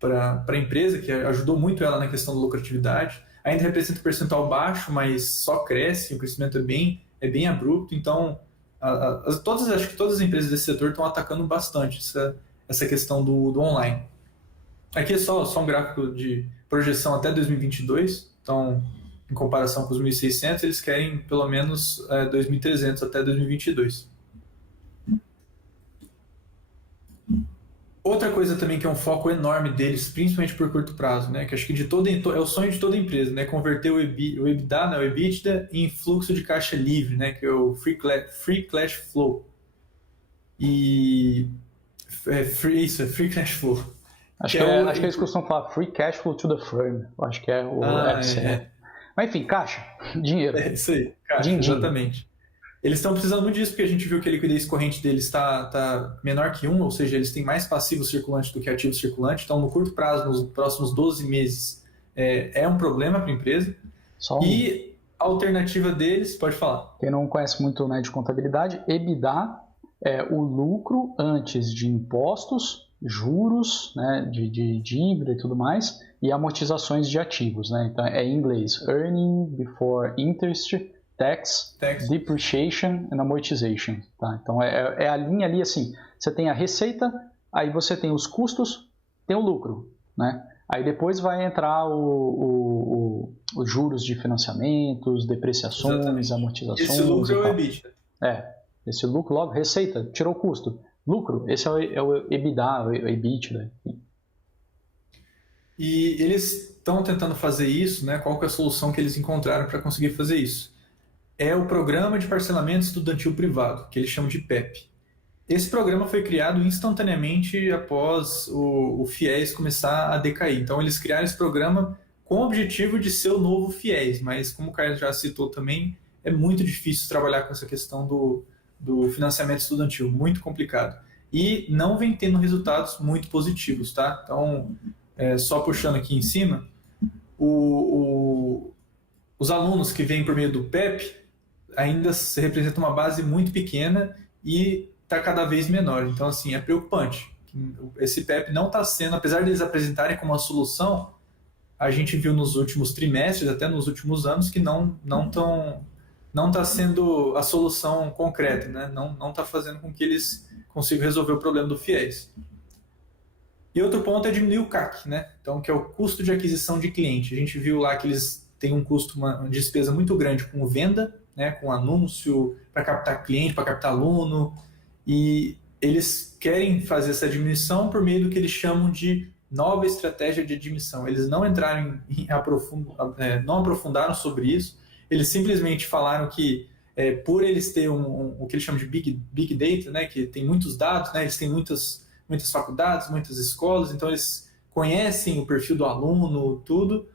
a empresa, que ajudou muito ela na questão da lucratividade. Ainda representa um percentual baixo, mas só cresce, o crescimento é bem abrupto. Então, acho que todas as empresas desse setor estão atacando bastante essa questão do online. Aqui é só um gráfico de projeção até 2022. Então, em comparação com os 1.600, eles querem pelo menos 2.300 até 2022. Outra coisa também que é um foco enorme deles, principalmente por curto prazo, né? Que acho que é o sonho de toda empresa, né? Converter o EBITDA, né? O EBITDA em fluxo de caixa livre, né? Que é o Free Cash Flow. Free Cash Flow. Acho que eles costumam falar Free Cash Flow to the Firm. Acho que é o FCE. Mas enfim, caixa, dinheiro. É isso aí, caixa, exatamente. Eles estão precisando muito disso porque a gente viu que a liquidez corrente deles está menor que 1, ou seja, eles têm mais passivo circulante do que ativo circulante. Então, no curto prazo, nos próximos 12 meses, é um problema para a empresa. E a alternativa deles, pode falar. Quem não conhece muito, né, de contabilidade, EBITDA é o lucro antes de impostos, juros, né, de dívida e tudo mais, e amortizações de ativos. Né? Então, em inglês, Earning Before Interest, Tax, Depreciation and Amortization. Tá? Então, é a linha ali assim, você tem a receita, aí você tem os custos, tem o lucro. Né? Aí depois vai entrar os juros de financiamentos, depreciações, exatamente. Amortizações. Esse lucro é o EBITDA. Esse lucro logo, receita, tirou o custo. Lucro, esse é o EBITDA, o EBITDA. E eles estão tentando fazer isso, né? Qual que é a solução que eles encontraram para conseguir fazer isso? É o Programa de Parcelamento Estudantil Privado, que eles chamam de PEP. Esse programa foi criado instantaneamente após o FIES começar a decair. Então, eles criaram esse programa com o objetivo de ser o novo FIES, mas como o Caio já citou também, é muito difícil trabalhar com essa questão do financiamento estudantil, muito complicado. E não vem tendo resultados muito positivos, tá? Então, só puxando aqui em cima, os alunos que vêm por meio do PEP ainda representam uma base muito pequena e está cada vez menor. Então, assim, é preocupante. Esse PEP não está sendo, apesar deles apresentarem como uma solução, a gente viu nos últimos trimestres, até nos últimos anos, que não está sendo a solução concreta, né? Não está fazendo com que eles consigam resolver o problema do FIES. E outro ponto é diminuir o CAC, né? Então, que é o custo de aquisição de cliente. A gente viu lá que eles têm um custo, uma despesa muito grande com venda, né? Com anúncio, para captar cliente, para captar aluno, e eles querem fazer essa diminuição por meio do que eles chamam de nova estratégia de admissão. Eles não entraram não aprofundaram sobre isso, eles simplesmente falaram que por eles terem o que eles chamam de big data, né, que tem muitos dados, né, eles têm muitas faculdades, muitas escolas, então eles conhecem o perfil do aluno, tudo.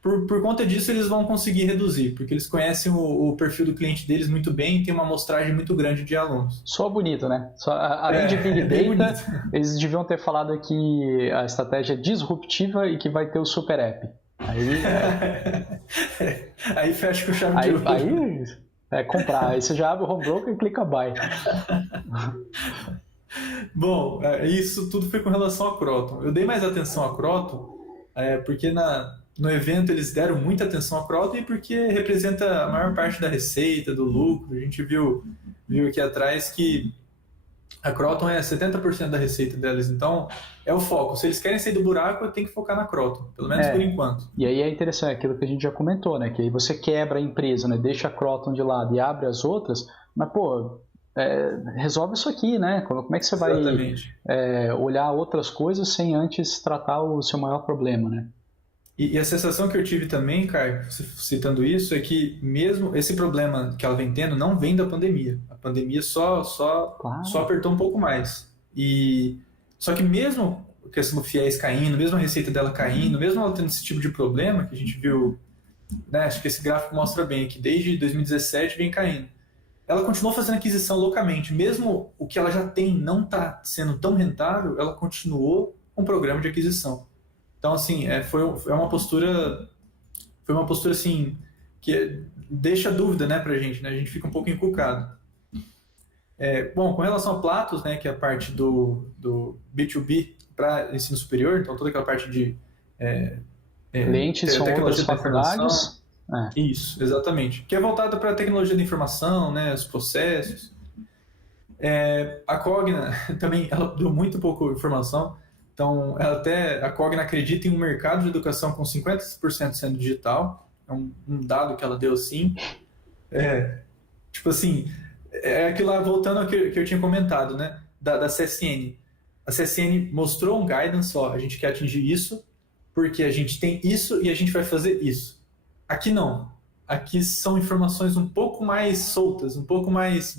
Por conta disso, eles vão conseguir reduzir, porque eles conhecem o perfil do cliente deles muito bem e tem uma amostragem muito grande de alunos. Só bonito, né? Além de Big Data, eles deviam ter falado que a estratégia é disruptiva e que vai ter o Super App. Aí fecha com chave de ouro. Aí é comprar. Aí você já abre o home broker e clica buy. Bom, isso tudo foi com relação a Croton. Eu dei mais atenção a Croton porque no evento eles deram muita atenção à Croton e porque representa a maior parte da receita, do lucro. A gente viu aqui atrás que a Croton é 70% da receita deles, então é o foco. Se eles querem sair do buraco, tem que focar na Croton, pelo menos por enquanto. E aí é interessante, aquilo que a gente já comentou, né? Que aí você quebra a empresa, né? Deixa a Croton de lado e abre as outras, mas resolve isso aqui, né? Como é que você vai olhar outras coisas sem antes tratar o seu maior problema, né? E a sensação que eu tive também, Caio, citando isso, é que mesmo esse problema que ela vem tendo não vem da pandemia. A pandemia só apertou um pouco mais. Só que mesmo a questão do FIES caindo, mesmo a receita dela caindo, mesmo ela tendo esse tipo de problema, que a gente viu, né, acho que esse gráfico mostra bem, que desde 2017 vem caindo. Ela continuou fazendo aquisição loucamente. Mesmo o que ela já tem não está sendo tão rentável, ela continuou com o programa de aquisição. Então, assim, foi uma postura assim, que deixa dúvida, né, pra gente, né? A gente fica um pouco encucado. Bom, com relação a Platos, né, que é a parte do B2B para ensino superior, então toda aquela parte de clientes são outras faculdades. Isso, exatamente. Que é voltada para a tecnologia da informação, né, os processos. A Cogna também, ela deu muito pouco informação. Então, a Cogna acredita em um mercado de educação com 50% sendo digital. É um dado que ela deu assim. Tipo assim, aquilo lá, voltando ao que eu tinha comentado, né? Da CSN. A CSN mostrou um guidance, a gente quer atingir isso, porque a gente tem isso e a gente vai fazer isso. Aqui não. Aqui são informações um pouco mais soltas, um pouco mais...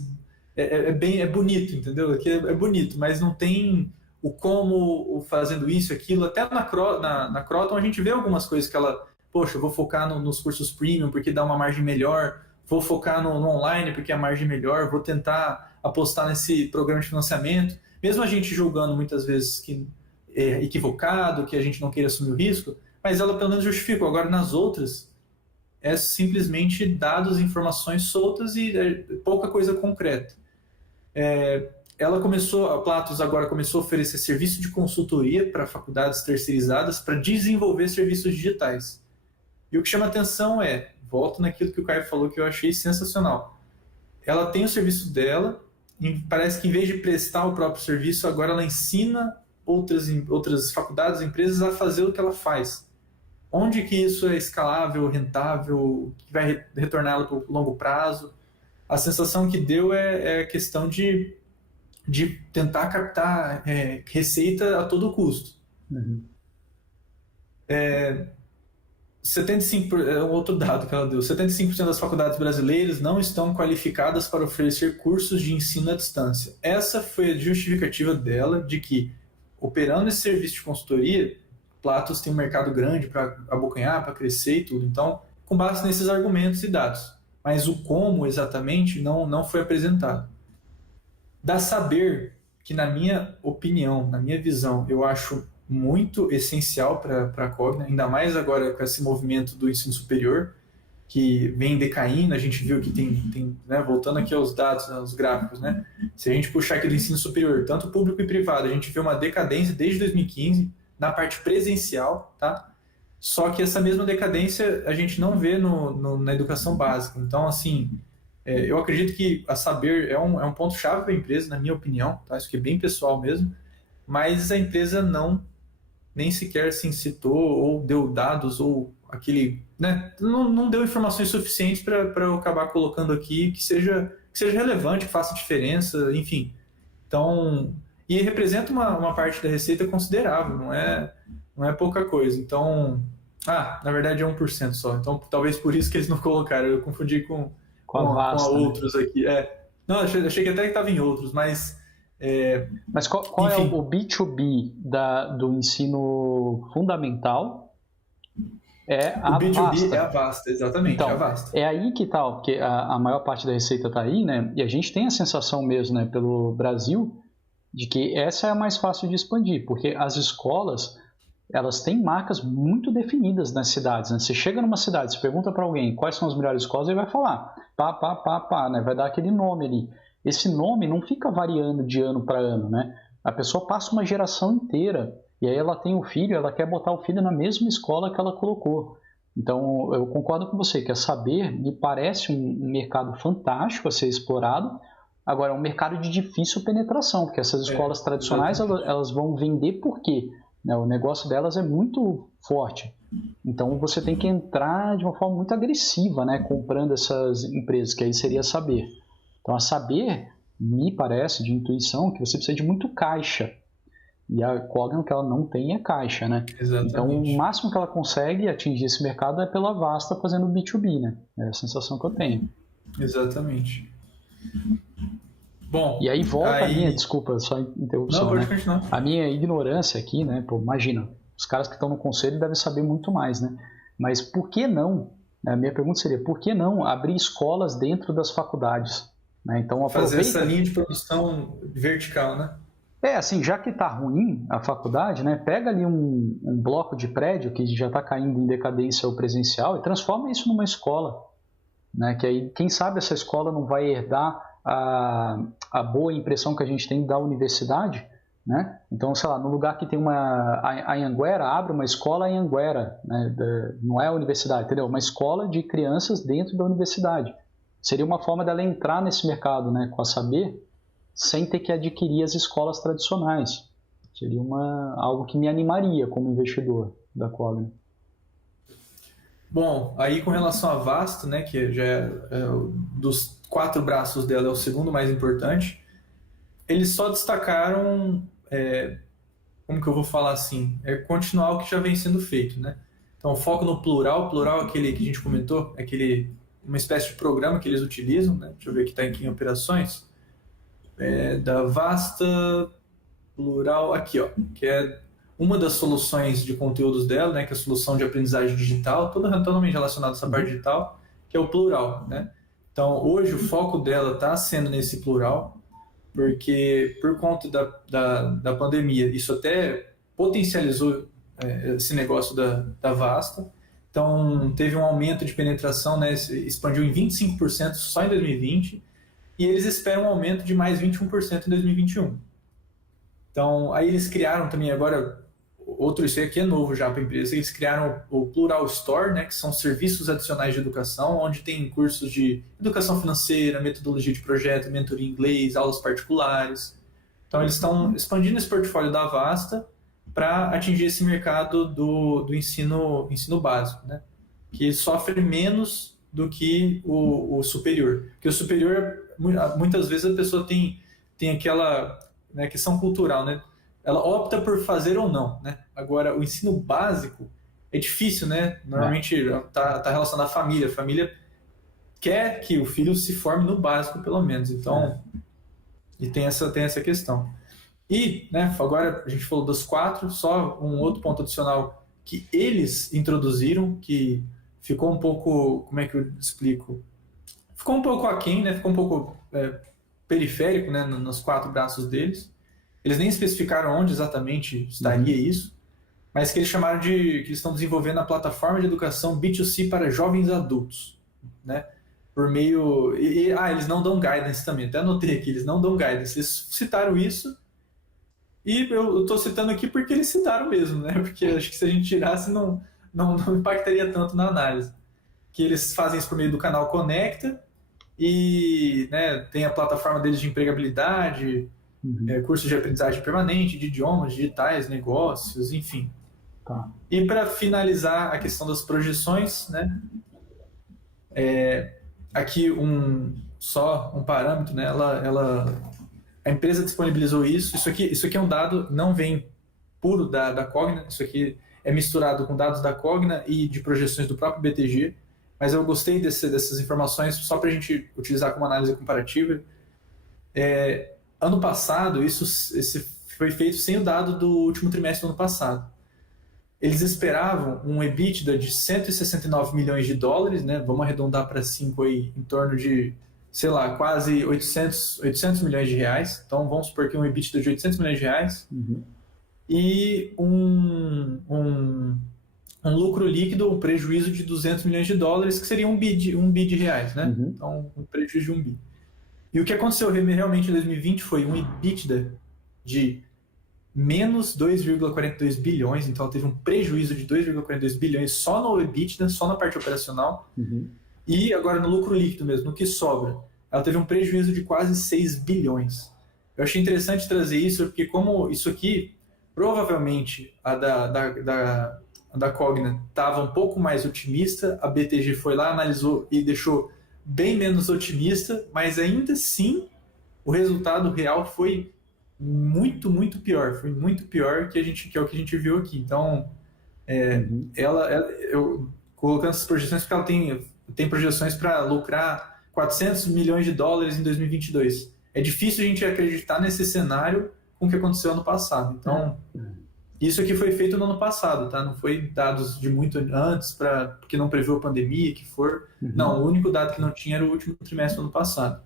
É bonito, entendeu? Aqui é bonito, mas não tem... o como, fazendo isso, aquilo. Até na Croton a gente vê algumas coisas que ela, poxa, eu vou focar nos cursos premium porque dá uma margem melhor, vou focar no online porque a margem é melhor, vou tentar apostar nesse programa de financiamento. Mesmo a gente julgando muitas vezes que é equivocado, que a gente não queira assumir o risco, mas ela pelo menos justificou. Agora nas outras é simplesmente dados, informações soltas e pouca coisa concreta. A Platos agora começou a oferecer serviço de consultoria para faculdades terceirizadas para desenvolver serviços digitais. E o que chama atenção volto naquilo que o Caio falou que eu achei sensacional. Ela tem o serviço dela, e parece que em vez de prestar o próprio serviço, agora ela ensina outras faculdades, empresas a fazer o que ela faz. Onde que isso é escalável, rentável, que vai retornar ela para o longo prazo? A sensação que deu é a questão de tentar captar receita a todo custo. Uhum. 75%, um outro dado que ela deu, 75% das faculdades brasileiras não estão qualificadas para oferecer cursos de ensino à distância. Essa foi a justificativa dela de que, operando esse serviço de consultoria, Platos tem um mercado grande para abocanhar, para crescer e tudo. Então, com base nesses argumentos e dados. Mas o como exatamente não foi apresentado. Da Saber, que na minha opinião, na minha visão, eu acho muito essencial para a Cogna, ainda mais agora com esse movimento do ensino superior, que vem decaindo, a gente viu que tem né, voltando aqui aos dados, aos gráficos, né? Se a gente puxar aqui do ensino superior, tanto público e privado, a gente vê uma decadência desde 2015 na parte presencial, tá? Só que essa mesma decadência a gente não vê na educação básica. Então, assim, eu acredito que a Saber é um ponto-chave para a empresa, na minha opinião, tá? Isso aqui é bem pessoal mesmo, mas a empresa nem sequer se incitou ou deu dados ou aquele, né? Não deu informações suficientes para eu acabar colocando aqui que seja relevante, que faça diferença, enfim. Então, e representa uma parte da receita considerável, não é pouca coisa. Então, na verdade é 1% só. Então, talvez por isso que eles não colocaram. Eu confundi com a Vasta, com outros aqui. Não, achei que até que estava em outros, mas... Mas qual é o B2B do ensino fundamental? O B2B Vasta. é a Vasta, exatamente, então, é a Vasta. É aí que tá, porque a maior parte da receita está aí, né? E a gente tem a sensação mesmo, né, pelo Brasil, de que essa é a mais fácil de expandir, porque as escolas, elas têm marcas muito definidas nas cidades, né? Você chega numa cidade, você pergunta para alguém quais são as melhores escolas, ele vai falar pá, né? Vai dar aquele nome ali. Esse nome não fica variando de ano para ano, né? A pessoa passa uma geração inteira e aí ela tem um filho, ela quer botar o filho na mesma escola que ela colocou. Então, eu concordo com você que a Saber me parece um mercado fantástico a ser explorado. Agora, é um mercado de difícil penetração, porque essas escolas tradicionais elas vão vender por quê? Né? O negócio delas é muito forte. Então, você tem que entrar de uma forma muito agressiva, né? Comprando essas empresas, que aí seria a Saber. Então, a Saber, me parece, de intuição, que você precisa de muito caixa. E a Cogna, o que ela não tem é caixa, né? Exatamente. Então, o máximo que ela consegue atingir esse mercado é pela Vasta fazendo B2B, né? É a sensação que eu tenho. Exatamente. Bom, e aí volta a minha, desculpa, só interrupção, não, pode continuar. A minha ignorância aqui, né? Pô, imagina, os caras que estão no conselho devem saber muito mais, né? Mas por que não? A minha pergunta seria, por que não abrir escolas dentro das faculdades? Né? Então, fazer essa linha de produção vertical, né? Assim, já que está ruim a faculdade, né, pega ali um bloco de prédio que já está caindo em decadência o presencial e transforma isso numa escola. Né, que aí, quem sabe essa escola não vai herdar a boa impressão que a gente tem da universidade. Né? Então, sei lá, no lugar que tem a Anhanguera, abre uma escola em Anhanguera. Né, não é a universidade, entendeu? Uma escola de crianças dentro da universidade. Seria uma forma dela entrar nesse mercado, né, com a Saber, sem ter que adquirir as escolas tradicionais. Seria algo que me animaria como investidor da Cogna. Bom, aí com relação à Vasta, né, que já dos 4 braços dela é o segundo mais importante, eles só destacaram, como que eu vou falar assim, continuar o que já vem sendo feito, né? Então, foco no plural aquele que a gente comentou, uma espécie de programa que eles utilizam, né? Deixa eu ver aqui, está aqui em operações, da Vasta Plural, aqui, ó, que é uma das soluções de conteúdos dela, né, que é a solução de aprendizagem digital, totalmente relacionada a essa parte digital, que é o Plural, né? Então, hoje o foco dela está sendo nesse Plural, porque por conta da pandemia, isso até potencializou esse negócio da Vasta. Então, teve um aumento de penetração, né, expandiu em 25% só em 2020, e eles esperam um aumento de mais 21% em 2021. Então, aí eles criaram também agora, isso aqui é novo já para a empresa, eles criaram o Plural Store, né, que são serviços adicionais de educação, onde tem cursos de educação financeira, metodologia de projeto, mentoria em inglês, aulas particulares. Então, eles estão expandindo esse portfólio da Vasta para atingir esse mercado do ensino básico, né, que sofre menos do que o superior. Porque o superior, muitas vezes a pessoa tem aquela, né, questão cultural, né? Ela opta por fazer ou não, né? Agora, o ensino básico é difícil, né? Normalmente está relacionado à família. A família quer que o filho se forme no básico, pelo menos. Então, e tem essa questão. E, né, agora a gente falou das 4, só um outro ponto adicional que eles introduziram, que ficou um pouco, como é que eu explico? Ficou um pouco aquém, né? Ficou um pouco periférico, né, nos 4 braços deles. Eles nem especificaram onde exatamente estaria isso, mas que eles chamaram que eles estão desenvolvendo a plataforma de educação B2C para jovens adultos, né? Por meio... eles não dão guidance também, até anotei aqui, eles não dão guidance. Eles citaram isso, e eu estou citando aqui porque eles citaram mesmo, né? Porque acho que se a gente tirasse, não impactaria tanto na análise. Que eles fazem isso por meio do canal Conecta, e, né, tem a plataforma deles de empregabilidade, cursos de aprendizagem permanente, de idiomas digitais, negócios, enfim. Tá. E para finalizar a questão das projeções, né, aqui só um parâmetro, né, a empresa disponibilizou isso aqui é um dado, não vem puro da Cogna, isso aqui é misturado com dados da Cogna e de projeções do próprio BTG, mas eu gostei dessas informações só para a gente utilizar como análise comparativa. Ano passado, esse foi feito sem o dado do último trimestre do ano passado. Eles esperavam um EBITDA de 169 milhões de dólares, né? Vamos arredondar para 5 aí, em torno de, sei lá, quase 800 milhões de reais. Então vamos supor que um EBITDA de 800 milhões de reais. E um lucro líquido, um prejuízo de 200 milhões de dólares, que seria um bi de reais, né? Então um prejuízo de 1 bi. E o que aconteceu realmente em 2020 foi um EBITDA de menos 2,42 bilhões, então ela teve um prejuízo de 2,42 bilhões só no EBITDA, só na parte operacional, e agora no lucro líquido mesmo, no que sobra, ela teve um prejuízo de quase 6 bilhões. Eu achei interessante trazer isso, porque como isso aqui, provavelmente a da Cogna estava um pouco mais otimista, a BTG foi lá, analisou e deixou bem menos otimista, mas ainda assim o resultado real foi muito, muito pior. Foi muito pior que é o que a gente viu aqui. Então, eu colocando essas projeções, porque ela tem projeções para lucrar 400 milhões de dólares em 2022. É difícil a gente acreditar nesse cenário com o que aconteceu ano passado. Então, isso aqui foi feito no ano passado, tá? Não foi dados de muito antes, porque não previu a pandemia, que for. Não, o único dado que não tinha era o último trimestre do ano passado.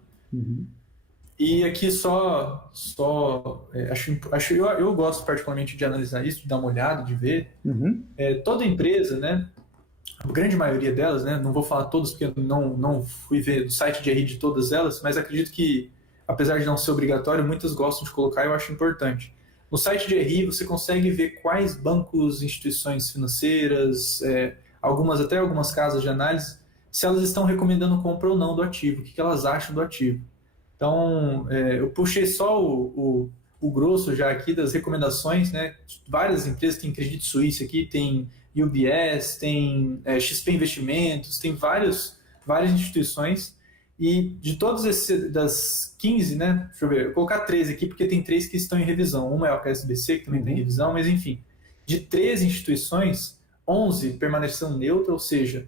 E aqui eu gosto particularmente de analisar isso, de dar uma olhada, de ver. Toda empresa, né? A grande maioria delas, né? Não vou falar todas porque eu não fui ver o site de RI de todas elas, mas acredito que, apesar de não ser obrigatório, muitas gostam de colocar e eu acho importante. No site de RI você consegue ver quais bancos, instituições financeiras, algumas casas de análise, se elas estão recomendando compra ou não do ativo, o que elas acham do ativo. Então, eu puxei só o grosso já aqui das recomendações, né? Várias empresas, tem Credit Suisse aqui, tem UBS, tem XP Investimentos, tem várias instituições. E de todas das 15, né? Deixa eu ver, eu vou colocar 13 aqui, porque tem 3 que estão em revisão. Uma é a KSBC, que também está em revisão, mas enfim. De 13 instituições, 11 permaneceram neutras, ou seja,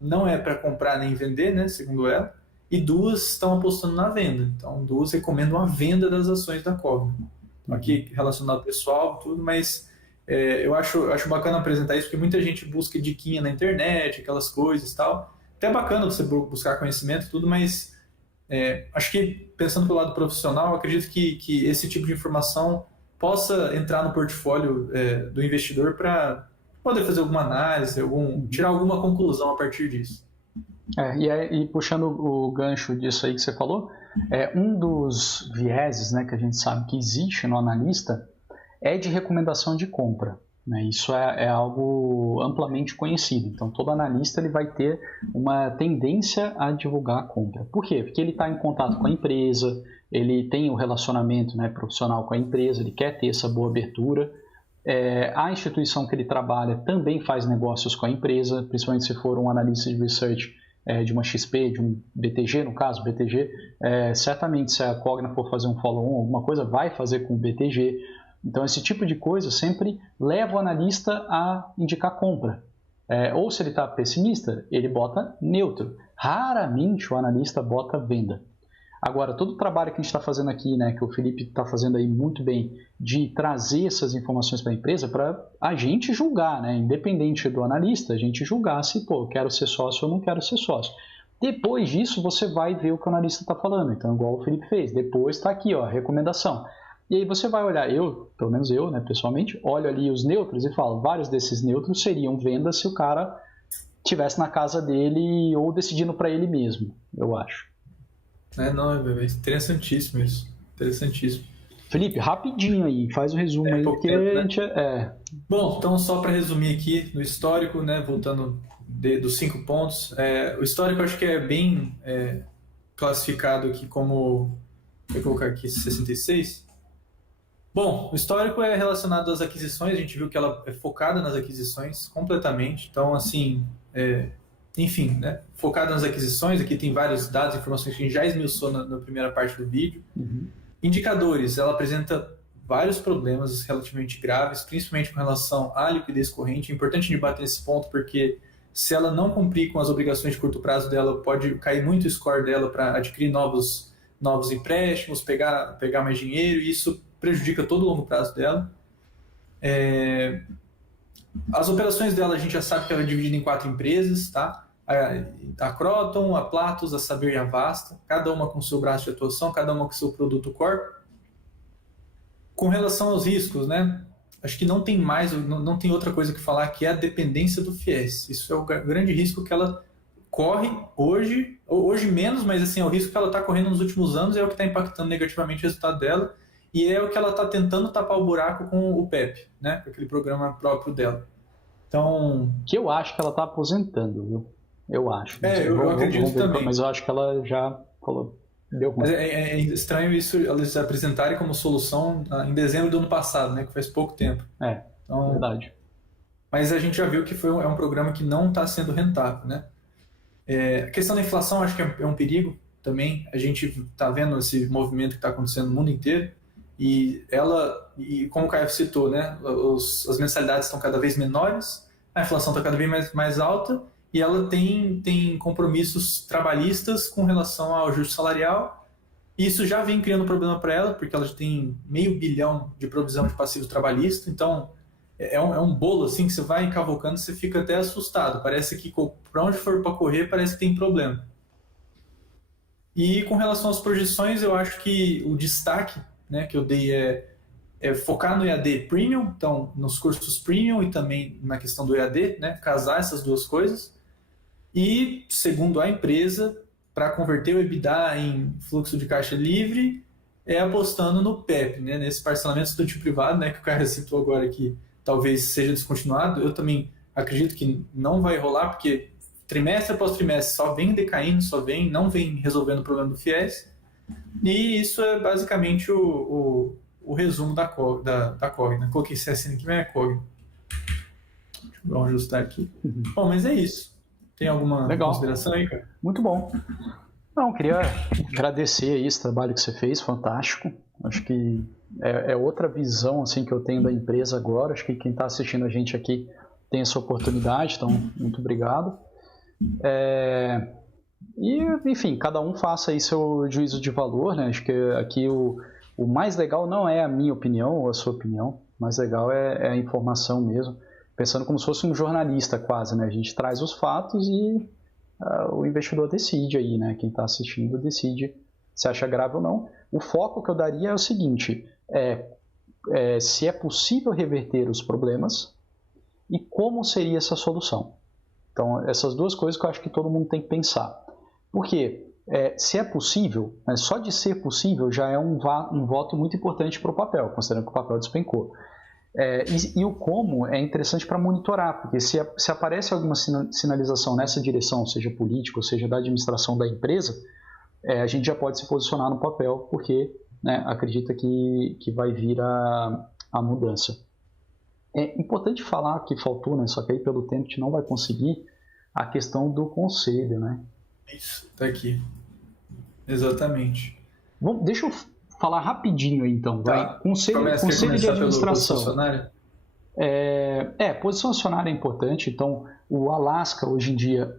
não é para comprar nem vender, né? Segundo ela. E 2 estão apostando na venda. Então, 2 recomendam a venda das ações da Cogna. Aqui relacionado ao pessoal, tudo, mas eu acho bacana apresentar isso, porque muita gente busca diquinha na internet, aquelas coisas e tal. Até é bacana você buscar conhecimento, tudo, mas acho que, pensando pelo lado profissional, acredito que esse tipo de informação possa entrar no portfólio do investidor para poder fazer alguma análise, tirar alguma conclusão a partir disso. E puxando o gancho disso aí que você falou, um dos vieses, né, que a gente sabe que existe no analista é de recomendação de compra. Né? Isso é algo amplamente conhecido. Então, todo analista ele vai ter uma tendência a divulgar a compra. Por quê? Porque ele está em contato com a empresa, ele tem o relacionamento, né, profissional com a empresa, ele quer ter essa boa abertura. A instituição que ele trabalha também faz negócios com a empresa, principalmente se for um analista de research de uma XP, de um BTG, no caso, BTG, certamente se a Cogna for fazer um follow-on, alguma coisa, vai fazer com o BTG. Então, esse tipo de coisa sempre leva o analista a indicar compra. Ou se ele está pessimista, ele bota neutro. Raramente o analista bota venda. Agora, todo o trabalho que a gente está fazendo aqui, né, que o Felipe está fazendo aí muito bem, de trazer essas informações para a empresa, para a gente julgar, né, independente do analista, a gente julgar se, eu quero ser sócio ou não quero ser sócio. Depois disso, você vai ver o que o analista está falando. Então, igual o Felipe fez. Depois está aqui, ó, recomendação. E aí você vai olhar, pelo menos eu, né, pessoalmente, olho ali os neutros e falo, vários desses neutros seriam vendas se o cara estivesse na casa dele ou decidindo para ele mesmo, eu acho. Não, é interessantíssimo isso. Interessantíssimo. Felipe, rapidinho aí, faz o resumo aí, porque tempo, né? A gente Bom, então só para resumir aqui no histórico, né, voltando dos 5 pontos, o histórico eu acho que é bem classificado aqui como, vou colocar aqui 66. Bom, o histórico é relacionado às aquisições, a gente viu que ela é focada nas aquisições completamente, então assim, enfim, né, focada nas aquisições, aqui tem vários dados e informações que a gente já esmiuçou na primeira parte do vídeo. Indicadores, ela apresenta vários problemas relativamente graves, principalmente com relação à liquidez corrente. É importante de bater esse ponto porque se ela não cumprir com as obrigações de curto prazo dela, pode cair muito o score dela para adquirir novos empréstimos, pegar mais dinheiro, e isso prejudica todo o longo prazo dela. As operações dela a gente já sabe que ela é dividida em 4 empresas, tá? A Croton, a Platos, a Saber e a Vasta, cada uma com seu braço de atuação, cada uma com seu produto core. Com relação aos riscos, né? Acho que não tem outra coisa que falar que é a dependência do FIES. Isso é o grande risco que ela corre hoje menos, mas assim, é o risco que ela está correndo nos últimos anos, é o que está impactando negativamente o resultado dela, e é o que ela está tentando tapar o buraco com o PEP, né? Com aquele programa próprio dela. Então... Que eu acho que ela está aposentando, viu? Eu acho. Eu acredito também. Mas eu acho que ela já falou... Mas é estranho isso, eles apresentarem como solução em dezembro do ano passado, né? Que faz pouco tempo. Então, verdade. Mas a gente já viu que é um programa que não está sendo rentável, né? A questão da inflação acho que é um perigo também. A gente está vendo esse movimento que está acontecendo no mundo inteiro. E como o Caio citou, né? As mensalidades estão cada vez menores, a inflação está cada vez mais alta, e ela tem compromissos trabalhistas com relação ao ajuste salarial. E isso já vem criando problema para ela, porque ela já tem $500 bilhão de provisão de passivo trabalhista. Então, é um bolo assim que você vai encavocando, você fica até assustado. Parece que para onde for para correr, parece que tem problema. E com relação às projeções, eu acho que o destaque, né, que eu dei é focar no EAD Premium, então nos cursos Premium e também na questão do EAD, né, casar essas duas coisas. E, segundo a empresa, para converter o EBITDA em fluxo de caixa livre, apostando no PEP, né, nesse parcelamento estudante privado, né, que o cara citou agora que talvez seja descontinuado. Eu também acredito que não vai rolar, porque trimestre após trimestre só vem decaindo, não vem resolvendo o problema do FIES. E isso é basicamente o resumo da COG. Né? Coloquei CSN aqui, mas é COG. Vamos ajustar aqui. Bom, mas é isso. Tem alguma consideração aí, cara? Muito bom. Não, queria agradecer aí esse trabalho que você fez, fantástico. Acho que é outra visão assim, que eu tenho da empresa agora. Acho que quem está assistindo a gente aqui tem essa oportunidade, então muito obrigado. E, enfim, cada um faça aí seu juízo de valor, né? Acho que aqui o mais legal não é a minha opinião ou a sua opinião, o mais legal é a informação mesmo, pensando como se fosse um jornalista quase, né? A gente traz os fatos e o investidor decide aí, né? Quem está assistindo decide se acha grave ou não. O foco que eu daria é o seguinte, se é possível reverter os problemas e como seria essa solução. Então, essas duas coisas que eu acho que todo mundo tem que pensar. Porque se é possível, né, só de ser possível já é um voto muito importante para o papel, considerando que o papel despencou. E o como é interessante para monitorar, porque se aparece alguma sinalização nessa direção, seja política ou seja da administração da empresa, a gente já pode se posicionar no papel, porque né, acredita que vai vir a mudança. É importante falar que faltou, né, só que aí pelo tempo a gente não vai conseguir, a questão do conselho, né? Isso, tá aqui. Exatamente. Bom, deixa eu falar rapidinho aí, então. Tá. Conselho de administração. Posição acionária? Posição acionária é importante. Então, o Alaska, hoje em dia,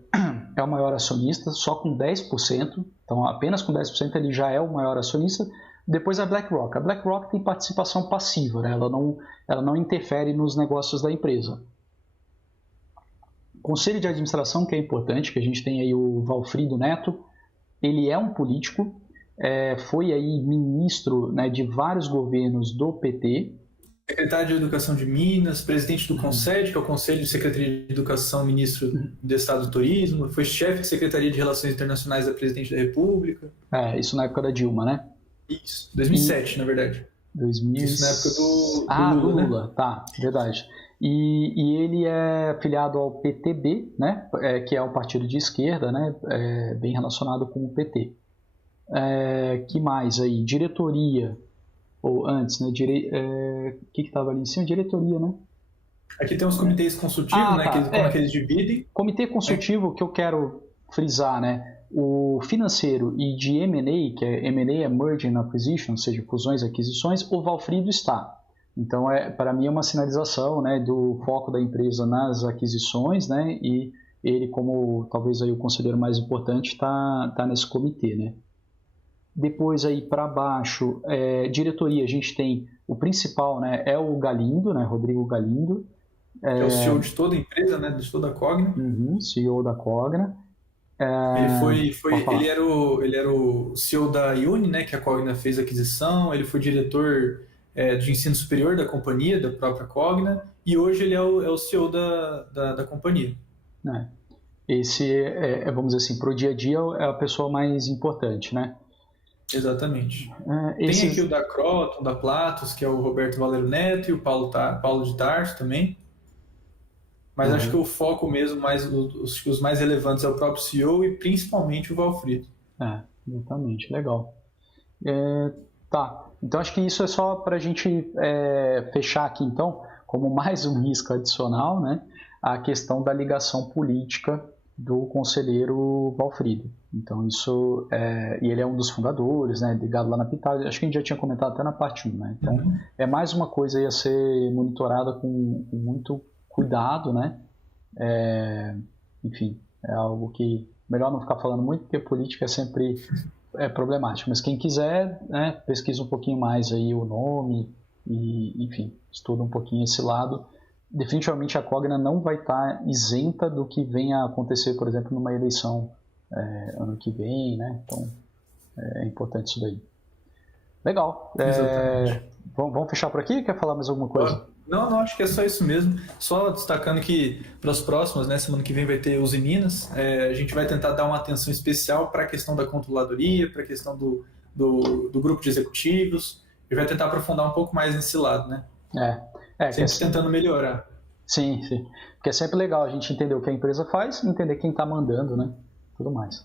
é o maior acionista, só com 10%. Então, apenas com 10% ele já é o maior acionista. Depois a BlackRock. A BlackRock tem participação passiva, né? Ela não interfere nos negócios da empresa. Conselho de administração, que é importante, que a gente tem aí o Valfrido Neto, ele é um político, foi aí ministro, né, de vários governos do PT. Secretário de Educação de Minas, presidente do CONSED, que é o Conselho de Secretaria de Educação, ministro do Estado do Turismo, foi chefe de Secretaria de Relações Internacionais da Presidente da República. Isso na época da Dilma, né? Isso, 2007, na verdade. 2000... Isso na época do Lula, do Lula, né? Tá, verdade. E ele é filiado ao PTB, né? Que é um partido de esquerda, né? Bem relacionado com o PT. Que mais aí? Diretoria, ou antes, né? O que estava ali em cima? Diretoria, né? Aqui tem os comitês consultivos, né? Tá. Como eles dividem. Comitê consultivo que eu quero frisar, né? O financeiro e de M&A, que é M&A é Merger and Acquisition, ou seja, fusões e aquisições, o Valfrido está. Então, para mim é uma sinalização, né, do foco da empresa nas aquisições, né, e ele, como talvez aí o conselheiro mais importante, está nesse comitê, né. Depois aí para baixo, diretoria, a gente tem o principal, né, é o Galindo, né, Rodrigo Galindo. Que é o CEO de toda a empresa, né, de toda a Cogna. CEO da Cogna. Ele era o CEO da Uni, né, que a Cogna fez a aquisição, ele foi diretor de ensino superior da companhia, da própria Cogna, e hoje ele é o CEO da companhia. Esse, vamos dizer assim, para o dia a dia é a pessoa mais importante, né? Exatamente. Tem aqui o da Croton, da Platos, que é o Roberto Valério Neto, e o Paulo de Tarso também. Mas acho que o foco mesmo, os mais relevantes é o próprio CEO e principalmente o Valfrido. Exatamente, legal. Tá, então acho que isso é só para a gente fechar aqui, então, como mais um risco adicional, né, a questão da ligação política do conselheiro Valfrido. Então isso, e ele é um dos fundadores, né, ligado lá na Pitágoras, acho que a gente já tinha comentado até na parte 1, né, então é mais uma coisa aí a ser monitorada com muito cuidado, né? Enfim, é algo que melhor não ficar falando muito, porque política é sempre problemático. Mas quem quiser, né, pesquisa um pouquinho mais aí o nome e, enfim, estuda um pouquinho esse lado. Definitivamente a Cogna não vai estar isenta do que venha a acontecer, por exemplo, numa eleição ano que vem, né? Então é importante isso daí. Legal. Vamos fechar por aqui? Quer falar mais alguma coisa? Não, acho que é só isso mesmo. Só destacando que para as próximas, né, semana que vem vai ter Uzi Minas. A gente vai tentar dar uma atenção especial para a questão da controladoria, para a questão do grupo de executivos, e vai tentar aprofundar um pouco mais nesse lado, né? Sempre tentando melhorar. Sim. Porque é sempre legal a gente entender o que a empresa faz e entender quem está mandando, né? Tudo mais.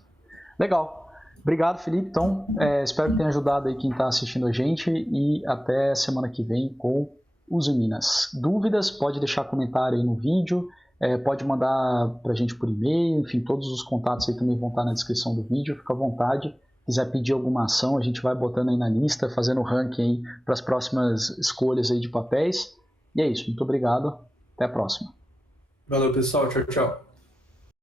Legal. Obrigado, Felipe. Então, espero que tenha ajudado aí quem está assistindo a gente e até semana que vem com Uzi Minas. Dúvidas, pode deixar comentário aí no vídeo, pode mandar pra gente por e-mail, enfim, todos os contatos aí também vão estar na descrição do vídeo, fica à vontade. Quiser pedir alguma ação, a gente vai botando aí na lista, fazendo o ranking aí para as próximas escolhas aí de papéis. E é isso, muito obrigado, até a próxima. Valeu, pessoal, tchau.